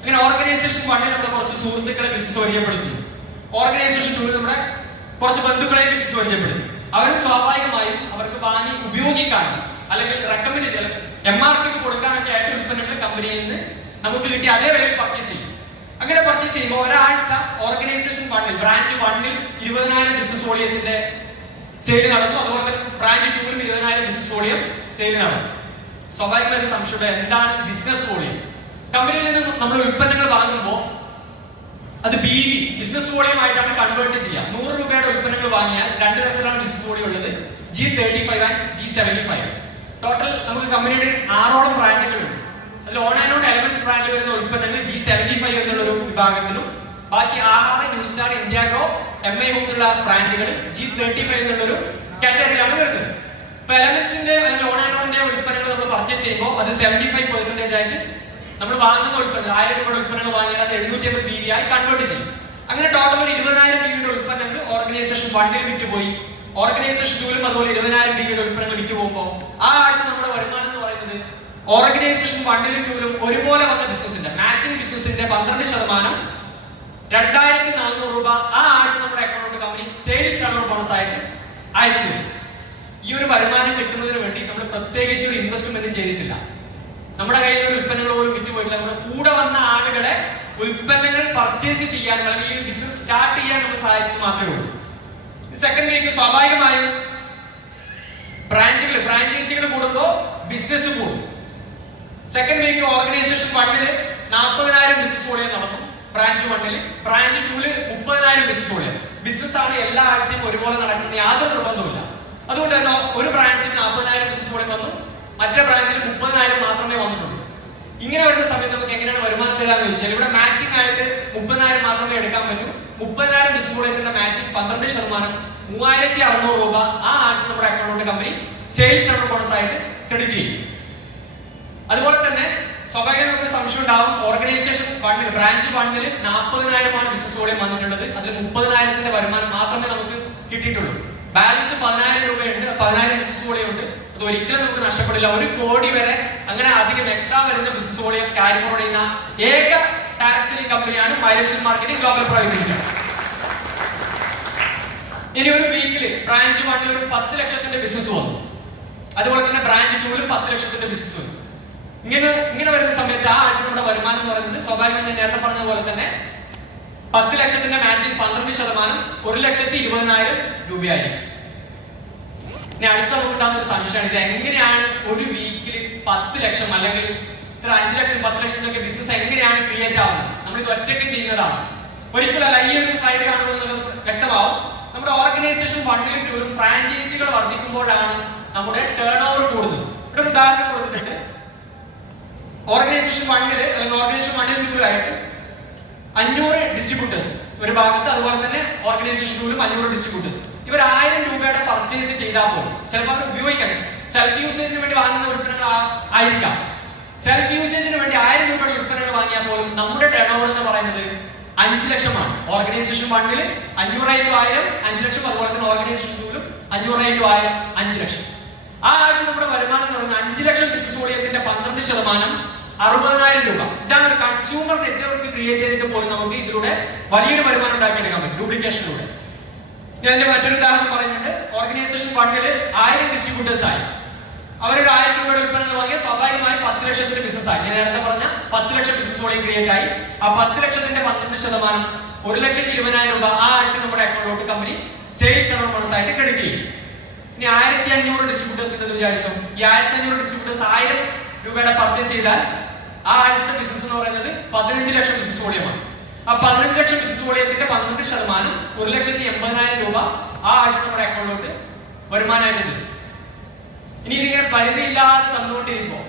അങ്ങനെ ഓർഗനൈസേഷൻ 1 നമ്മുടെ കുറച്ച് സുഹൃത്തുക്കളെ ബിസിനസ് പരിചയപ്പെടുത്തുന്നു. ഓർഗനൈസേഷൻ 2 നമ്മുടെ കുറച്ച് ബന്ധുക്കളെ ബിസിനസ് പരിചയപ്പെടുത്തുന്നു. അവരും സ്വാഭാവികമായും അവർക്ക് വാങ്ങി ഉപയോഗിക്കാനും അല്ലെങ്കിൽ റെക്കമെൻഡ് ചെയ്യാൻ MRPക്ക് കൊടുക്കാനൊക്കെ ആയിട്ട് ഉൽപ്പന്നങ്ങൾ കമ്പനിയിൽ നിന്ന് നമുക്ക് കിട്ടി അതേ വിലയിൽ പർച്ചേസ് ചെയ്യും. അങ്ങനെ പർച്ചേസ് ചെയ്യുമ്പോൾ ഒരാഴ്ച ഓർഗനൈസേഷൻ 1 ബ്രാഞ്ച് 1 20,000 ബിസിനസ് വോളിയത്തിന്റെ സെയിൽ നടന്നു. അതുപോലെ തന്നെ ബ്രാഞ്ച് 2-ലും 20,000 ബിസിനസ് വോളിയം സെയിൽ നടന്നു. സ്വാഭാവികമായ ഒരു സംശയം, എന്താണ് ബിസിനസ് വോളിയം? കമ്പനിയിൽ നിന്ന് നമ്മൾ ഉൽപ്പന്നങ്ങൾ വാങ്ങുമ്പോൾ അത് BV ബിസിനസ് വോളിയം ആയിട്ടാണ് കൺവേർട്ട് ചെയ്യുക. 100 രൂപയുടെ ഉൽപ്പന്നങ്ങൾ വാങ്ങിയാൽ 2 തരത്തിലാണ് ബിസിനസ് വോളിയം ഉള്ളത്, G35 ആൻഡ് G75. ടോട്ടൽ നമുക്ക് കമ്പനിയുടെ 6ഓളം ബ്രാൻഡുകളുണ്ട്. അതിൽ ഓൺ ആൻഡ് ഓൺ എലമെന്റ്സ് ബ്രാൻഡിൽ വരുന്ന ഉൽപ്പന്നങ്ങൾ G75 എന്നുള്ള ഒരു വിഭാഗത്തിലും, ബാക്കി ആഹാര, ന്യൂ സ്റ്റാർ, ഇന്ത്യാഗോ, MI പോലുള്ള ബ്രാൻഡുകൾ G35 എന്നുള്ള ഒരു കാറ്റഗറിയിലാണ് വരുന്നത്. ഇപ്പൊ എലമെന്റ്സിന്റെ അല്ലെങ്കിൽ ഓൺ ആൻഡ് ഓണിന്റെ ഉൽപ്പന്നങ്ങൾ നമ്മൾ പർച്ചേസ് ചെയ്യുമ്പോൾ അത് 75% ആയിട്ട് നമ്മൾ വാങ്ങുന്ന ഉൽപ്പന്നങ്ങൾ 1000 രൂപയുടെ ഉൽപ്പന്നങ്ങൾ വാങ്ങിയാൽ അത് 750 BV ആയി കൺവേർട്ട് ചെയ്യും. അങ്ങനെ ടോട്ടൽ ഒരു 20,000 BVയുടെ ഉൽപ്പന്നങ്ങൾ ഓർഗനൈസേഷൻ 1-ൽ വിറ്റുപോയി. ഓർഗനൈസേഷൻ 2-ലും അതുപോലെ 20,000 BVയുടെ ഉൽപ്പന്നങ്ങൾ വിറ്റുപോകുമ്പോൾ ആ ആഴ്ച നമ്മുടെ വരുമാനം എന്ന് പറയുന്നത് ഓർഗനൈസേഷൻ 1-ലും 2-ലും ഒരുപോലെ വന്ന ബിസിനസിന്റെ മാച്ചിങ് ബിസിനസിന്റെ 12% 2,400 രൂപ ആ ആഴ്ച നമ്മുടെ account company sales turnover bonus ആയിട്ട് അയച്ചു തരും. ഈ ഒരു വരുമാനം കിട്ടുന്നതിന് വേണ്ടി നമ്മൾ പ്രത്യേകിച്ച് ഒരു ഇൻവെസ്റ്റ്മെന്റ് ചെയ്തിട്ടില്ല. നമ്മുടെ കയ്യിൽ ഒരു ഉൽപ്പന്നങ്ങൾ പോലും വിറ്റുപോയിട്ടില്ല. നമ്മുടെ കൂടെ വന്ന ആളുകളെ ഉൽപ്പന്നങ്ങൾ പർച്ചേസ് ചെയ്യാൻ അല്ലെങ്കിൽ ഈ ബിസിനസ് സ്റ്റാർട്ട് ചെയ്യാൻ നമ്മൾ സഹായിച്ചത് മാത്രമേ ഉള്ളൂ. സെക്കൻഡ് വീക്ക് സ്വാഭാവികമായും ഫ്രാഞ്ചൈസികൾ കൂടുമ്പോൾ ബിസിനസ് കൂടും. സെക്കൻഡ് വീക്ക് ഓർഗനൈസേഷൻ 1-ൽ 40,000 ബിസിനസ് വോളിയം നടന്നു. ബ്രാഞ്ച് 1-ൽ, ബ്രാഞ്ച് 2-ൽ 30,000 ബിസിനസ് വോളിയം. ബിസിനസ് ആണ് എല്ലാ ആഴ്ചയും ഒരുപോലെ നടക്കുന്നത്, യാതൊരു നിർബന്ധമില്ല. അതുകൊണ്ട് തന്നെ ഒരു ബ്രാഞ്ചിൽ 40,000 ബിസിനസ് വോളിയം വന്നു, മറ്റേ ബ്രാഞ്ചിൽ 30,000 മാത്രമേ വന്നിട്ടുള്ളൂ. ഇങ്ങനെ വരുന്ന സമയത്ത് നമുക്ക് എങ്ങനെയാണ് വരുമാനം തരാന്ന് ചോദിച്ചാൽ ഇവിടെ മാച്ചിങ് ആയിട്ട് 30,000 മാത്രമേ എടുക്കാൻ പറ്റൂ. 30,000 ബിസിനസ് വോളിയത്തിന്റെ മാച്ചിങ് 12% 3,600 രൂപ ആ ആഴ്ച നമ്മുടെ account company sales turnover bonus ആയിട്ട് ക്രെഡിറ്റ് ചെയ്യും. അതുപോലെ തന്നെ സ്വാഭാവികമായി നമുക്ക് സംശയം ഉണ്ടാവും, ഓർഗനൈസേഷൻ 1-ൽ ബ്രാഞ്ച് 1-ൽ 40,000 ബിസിനസ് വോളിയം വന്നിട്ടുള്ളത്, അതിൽ 30,000 വരുമാനം മാത്രമേ നമുക്ക് കിട്ടിയിട്ടുള്ളൂ. ബാലൻസ് 10,000 രൂപയുണ്ട്, 10,000 ബിസിനസ് വോളിയം ഉണ്ട്. അത് ഒരിക്കലും നമുക്ക് നഷ്ടപ്പെടില്ല. 1 കോടി വരെ അങ്ങനെ അധികം എക്സ്ട്രാ വരുന്ന ബിസിനസ് വോളിയം ക്യാരി ഫോർവേഡ് ചെയ്യുന്ന ഏക ഡയറക്ട് സെല്ലിംഗ് കമ്പനിയാണ് mileage marketing global private limited. ഇനി ഒരു വീക്കിൽ ബ്രാഞ്ച് 1-ൽ ഒരു 10 ലക്ഷത്തിന്റെ ബിസിനസ് വന്നു. അതുപോലെ തന്നെ ബ്രാഞ്ച് 2-ൽ 10 ലക്ഷത്തിന്റെ ബിസിനസ് വന്നു. ഇങ്ങനെ വരുന്ന സമയത്ത് ആ ആഴ്ച നമ്മുടെ വരുമാനം എന്ന് പറയുന്നത് സ്വാഭാവികമായി ഞാൻ നേരത്തെ പറഞ്ഞ പോലെ തന്നെ 10 ലക്ഷത്തിന്റെ മാച്ചിങ് 12% 1,20,000 രൂപയായിരിക്കും. ഇനി അടുത്ത നമുക്കുണ്ടാകുന്ന ഒരു സംശയമാണ്, ഇത് എങ്ങനെയാണ് ഒരു വീക്കിൽ 10 ലക്ഷം അല്ലെങ്കിൽ ഇത്ര 5 ലക്ഷം 10 ലക്ഷത്തിലൊക്കെ ബിസിനസ് എങ്ങനെയാണ് ക്രിയേറ്റ് ആവുന്നത്? നമ്മൾ ഇത് ഒറ്റയ്ക്ക് ചെയ്യുന്നതാണ്, ഒരിക്കലല്ല. ഈ ഒരു സ്ലൈഡ് കാണുമ്പോൾ വ്യക്തമാവും. നമ്മുടെ ഓർഗനൈസേഷൻ 1-ലും 2-ലും ഫ്രാഞ്ചൈസികൾ വർദ്ധിക്കുമ്പോഴാണ് നമ്മുടെ ടേൺ ഓവർ കൂടുന്നത്. ഇവിടെ ഒരു ഉദാഹരണം കൊടുത്തിട്ടുണ്ട്. ഓർഗനൈസേഷൻ 1-ൽ അല്ലെങ്കിൽ ഓർഗനൈസേഷൻ 1-ലും 2-ലും ആയിട്ട് 500 ഡിസ്ട്രിബ്യൂട്ടേഴ്സ് ഒരു ഭാഗത്ത്, അതുപോലെ തന്നെ ഓർഗനൈസേഷൻ 2-ലും 500 ഡിസ്ട്രിബ്യൂട്ടേഴ്സ്. ഇവർ 1000 രൂപയുടെ പർച്ചേസ് ചെയ്താൽ പോലും ചിലപ്പോൾ അവർ ഉപയോഗിക്കാൻ സെൽഫ് യൂസേജിന് വേണ്ടി വാങ്ങുന്ന ഉൽപ്പന്നങ്ങൾ ആയിരിക്കാം. സെൽഫ് യൂസേജിന് വേണ്ടി 1000 രൂപയുടെ ഉൽപ്പന്നങ്ങൾ വാങ്ങിയാൽ പോലും നമ്മുടെ ടേൺ ഓവർ എന്ന് പറയുന്നത് 5 ലക്ഷമാണ്. ഓർഗനൈസേഷൻ 1-ൽ 500 into 1000 5 ലക്ഷം, അതുപോലെ തന്നെ ഓർഗനൈസേഷൻ 2-ലും 500 into 1000 5 ലക്ഷം. ആ ആഴ്ച നമ്മുടെ വരുമാനം എന്ന് പറയുന്നത് 5 ലക്ഷം ബിസിനസ് വോളിയത്തിന്റെ 12% 60,000 രൂപ. ഇതാണ് ഒരു കൺസ്യൂമർ നെറ്റ്വർക്ക് ക്രിയേറ്റ് ചെയ്തിട്ട് പോലും നമുക്ക് ഇതിലൂടെ വലിയൊരു വരുമാനം ഉണ്ടാക്കിയെടുക്കാൻ പറ്റും ഡ്യൂപ്ലിക്കേഷനിലൂടെ. ഞാൻ മറ്റൊരു ഉദാഹരണം പറയുന്നുണ്ട്. ഓർഗനൈസേഷൻ 1-ൽ 1000 ഡിസ്ട്രിബ്യൂട്ടേഴ്സ് ആയി. അവരൊരു 1000 രൂപയുടെ ഉൽപ്പന്നങ്ങൾ വാങ്ങിയ സ്വാഭാവികമായി 10 ലക്ഷത്തിന്റെ ബിസിനസ് ആയി. ഞാൻ നേരത്തെ പറഞ്ഞ 10 ലക്ഷം ബിസിനസ് വോളിയം ക്രിയേറ്റ് ആയി. ആ 10 ലക്ഷത്തിന്റെ 12% 1,20,000 രൂപ ആ ആഴ്ച നമ്മുടെ അക്കൗണ്ടിലോട്ട് കമ്പനി സെയിൽസ് ടേണോവർ ബോണസ് ആയിട്ട് ക്രെഡിറ്റ് ചെയ്യും. ഇനി 1500 ഡിസ്ട്രിബ്യൂട്ടേഴ്സ് ഉണ്ടെന്ന് വിചാരിച്ചോ. ഈ 1500 ഡിസ്ട്രിബ്യൂട്ടേഴ്സ് 1000 രൂപയുടെ പർച്ചേസ് ചെയ്താൽ ആ ആഴ്ചത്തെ ബിസിനസ് എന്ന് പറയുന്നത് 15 ലക്ഷം ബിസിനസ് വോളിയമാണ്. ആ 15 ലക്ഷം ബിസിനസ് വോളിയത്തിന്റെ 12% 1,80,000 രൂപ ആ ആഴ്ച നമ്മുടെ അക്കൗണ്ടിലോട്ട് വരുമാനമായിട്ട് തരും. ഇനി ഇതിങ്ങനെ പരിധിയില്ലാതെ തന്നുകൊണ്ടിരിക്കുമോ?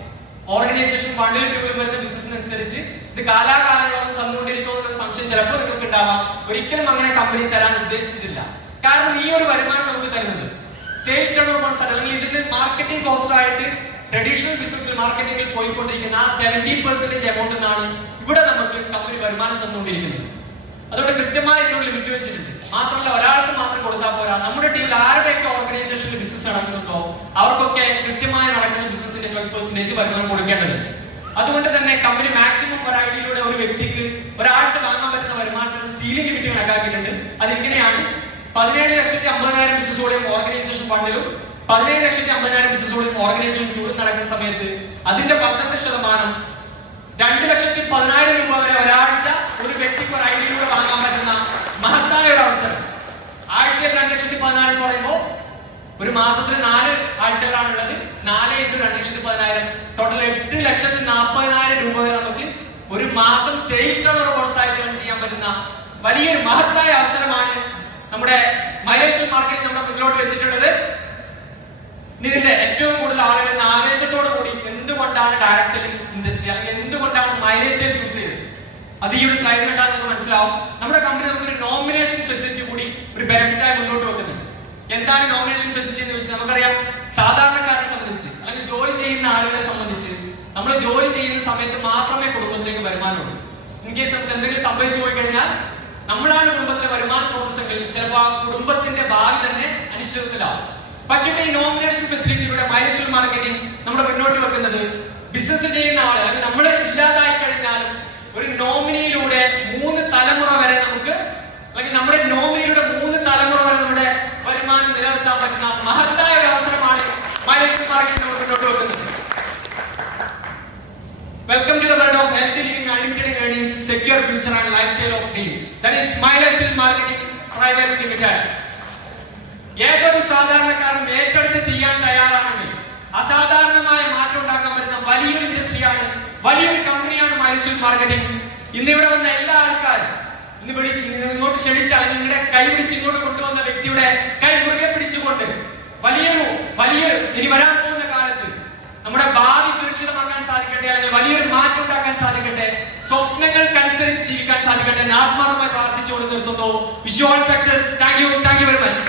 ഓർഗനൈസേഷൻ 1-ലും 2-ലും വരുന്ന ബിസിനസ്സിനനുസരിച്ച് ഇത് കാലാകാലങ്ങളൊന്നും തന്നുകൊണ്ടിരിക്കുമോ എന്നൊരു സംശയം ചിലപ്പോൾ നിങ്ങൾക്ക് ഉണ്ടാവാം. ഒരിക്കലും അങ്ങനെ കമ്പനി തരാൻ ഉദ്ദേശിച്ചിട്ടില്ല. കാരണം ഈ ഒരു വരുമാനം നമുക്ക് തരുന്നത് സെയിൽസ് ടേണോവർ ബോണസ് അല്ലെങ്കിൽ ഇതിന്റെ മാർക്കറ്റിംഗ് കോസ്റ്റ് ആയിട്ട് ട്രഡീഷണൽ ബിസിനസ്സിൽ മാർക്കറ്റിംഗിൽ പോയിക്കൊണ്ടിരിക്കുന്ന ആ 70% എമൗണ്ട് എന്നാണ് ഇവിടെ നമുക്ക് കമ്പനി വരുമാനം തന്നുകൊണ്ടിരിക്കുന്നത്. അതുകൊണ്ട് കൃത്യമായി ഇതിനോട് ലിമിറ്റ് വെച്ചിട്ടുണ്ട്. മാത്രമല്ല ഒരാൾക്ക് മാത്രം കൊടുത്താൽ പോരാ. നമ്മുടെ ടീമിൽ ആരുടെയൊക്കെ ഓർഗനൈസേഷനിൽ ബിസിനസ് നടക്കുന്നുണ്ടോ അവർക്കൊക്കെ കൃത്യമായി നടക്കുന്ന ബിസിനസിന്റെ 12% വരുമാനം കൊടുക്കേണ്ടതുണ്ട്. അതുകൊണ്ട് തന്നെ കമ്പനി മാക്സിമം ഒരു ഐഡിയയിലൂടെ ഒരു വ്യക്തിക്ക് ഒരാഴ്ച വാങ്ങാൻ പറ്റുന്ന വരുമാനത്തിന് സീലിംഗ് ലിമിറ്റ് കണക്കാക്കിയിട്ടുണ്ട്. അതിങ്ങനെയാണ്: 17,50,000 ബിസിനസ് വോളിയം ഓർഗനൈസേഷൻ 1-ലും 17,50,000 ബിസിനസ് വോളിയം ഓർഗനൈസേഷൻ 2-ലും നടക്കുന്ന സമയത്ത് അതിന്റെ 12% 2,10,000 രൂപ വരെ ഒരാഴ്ച ഒരു വ്യക്തിക്ക് ഒരു ഐഡിയയിലൂടെ വാങ്ങാൻ പറ്റുന്ന മഹത്തായ ഒരു അവസരം. ആഴ്ചയിൽ 2,10,000 എന്ന് പറയുമ്പോൾ മാസത്തിൽ 4 ആഴ്ചകളാണുള്ളത്. 4 × 2,10,000 ടോട്ടൽ 8,40,000 രൂപ വരെ നമുക്ക് ഒരു മാസം സെയിൽസ് ടേൺ ബോണസ് ആയിട്ട് earn ചെയ്യാൻ പറ്റുന്ന വലിയൊരു മഹത്തായ അവസരമാണ് നമ്മുടെ മൈലേജ് മാർക്കറ്റിൽ നമ്മുടെ മുന്നിലോട്ട് വെച്ചിട്ടുള്ളത്. ഇതിന്റെ ഏറ്റവും കൂടുതൽ ആളുകൾ ആവേശത്തോടു കൂടി എന്തുകൊണ്ടാണ് ഡയറക്ട് സെല്ലിംഗ് ഇൻഡസ്ട്രി അല്ലെങ്കിൽ എന്തുകൊണ്ടാണ് മൈലേജ് സ്റ്റൈൽ ചൂസ് ചെയ്തത്, അത് ഈ ഒരു സ്ലൈഡ് കണ്ടാൽ നമുക്ക് മനസ്സിലാവും. നമ്മുടെ കമ്പനി നമുക്കൊരു നോമിനേഷൻ ഫെസിലിറ്റി കൂടി ഒരു ബെനിഫിറ്റ് ആയി മുന്നോട്ട് വെക്കുന്നുണ്ട്. എന്താണ് നോമിനേഷൻ ഫെസിലിറ്റി എന്ന് ചോദിച്ചാൽ നമുക്കറിയാം, സാധാരണക്കാരെ സംബന്ധിച്ച് അല്ലെങ്കിൽ ജോലി ചെയ്യുന്ന ആളുകളെ സംബന്ധിച്ച് നമ്മൾ ജോലി ചെയ്യുന്ന സമയത്ത് മാത്രമേ കുടുംബത്തിലേക്ക് വരുമാനമുള്ളൂ. ഇൻ കേസ് നമുക്ക് എന്തെങ്കിലും സംഭവിച്ചു പോയി കഴിഞ്ഞാൽ നമ്മളാണ് കുടുംബത്തിലെ വരുമാന സ്രോതസ്സെങ്കിൽ ചിലപ്പോൾ ആ കുടുംബത്തിന്റെ ഭാവി തന്നെ അനിശ്ചിതത്തിലാവും. പക്ഷേ ഈ നോമിനേഷൻ ഫെസിലിറ്റിയിലൂടെ മൈലേജ് മാർക്കറ്റിംഗ് നമ്മുടെ മുന്നോട്ട് വെക്കുന്നത് ബിസിനസ് ചെയ്യുന്ന ആള് അല്ലെങ്കിൽ നമ്മൾ ഇല്ലാതായി കഴിഞ്ഞാലും ഒരു നോമിനിയിലൂടെ 3 തലമുറ വരെ നമുക്ക് അല്ലെങ്കിൽ നമ്മുടെ നോമിനിയിലൂടെ 3 തലമുറ വരെ നമ്മുടെ വരുമാനം നിലനിർത്താൻ പറ്റുന്ന മഹത്തായ ഒരു അവസരമാണ് മൈലേജ് മാർക്കറ്റിംഗ് മുന്നോട്ട് വെക്കുന്നത്. Welcome to the world of healthy living, unlimited earnings, secure future and lifestyle of dreams. That is Mileage Marketing Private Limited. ഏതൊരു സാധാരണക്കാരനും ഏറ്റെടുത്ത് ചെയ്യാൻ തയ്യാറാണെങ്കിൽ അസാധാരണമായ മാറ്റം ഉണ്ടാക്കാൻ പറ്റുന്ന വലിയൊരു ഇൻഡസ്ട്രിയാണ്, വലിയൊരു കമ്പനിയാണ് മൈലേജ് മാർക്കറ്റിംഗ്. ഇന്നിവിടെ വന്ന എല്ലാ ആൾക്കാരും ഇങ്ങോട്ട് ക്ഷണിച്ച അല്ലെങ്കിൽ നിങ്ങളുടെ കൈ പിടിച്ച് ഇങ്ങോട്ട് കൊണ്ടുവന്ന വ്യക്തിയുടെ കൈ മുറുകെ പിടിച്ചുകൊണ്ട് വലിയൊരു ഇനി വരാൻ പോകുന്ന കാലത്ത് നമ്മുടെ ഭാവി സുരക്ഷിതമാക്കാൻ സാധിക്കട്ടെ, അല്ലെങ്കിൽ വലിയൊരു മാറ്റം ഉണ്ടാക്കാൻ സാധിക്കട്ടെ, സ്വപ്നങ്ങൾക്കനുസരിച്ച് ജീവിക്കാൻ സാധിക്കട്ടെ എന്ന് ആത്മാർത്ഥമായി പ്രാർത്ഥിച്ചുകൊണ്ട് നിർത്തുന്നു. Wish you all success. Thank you very much.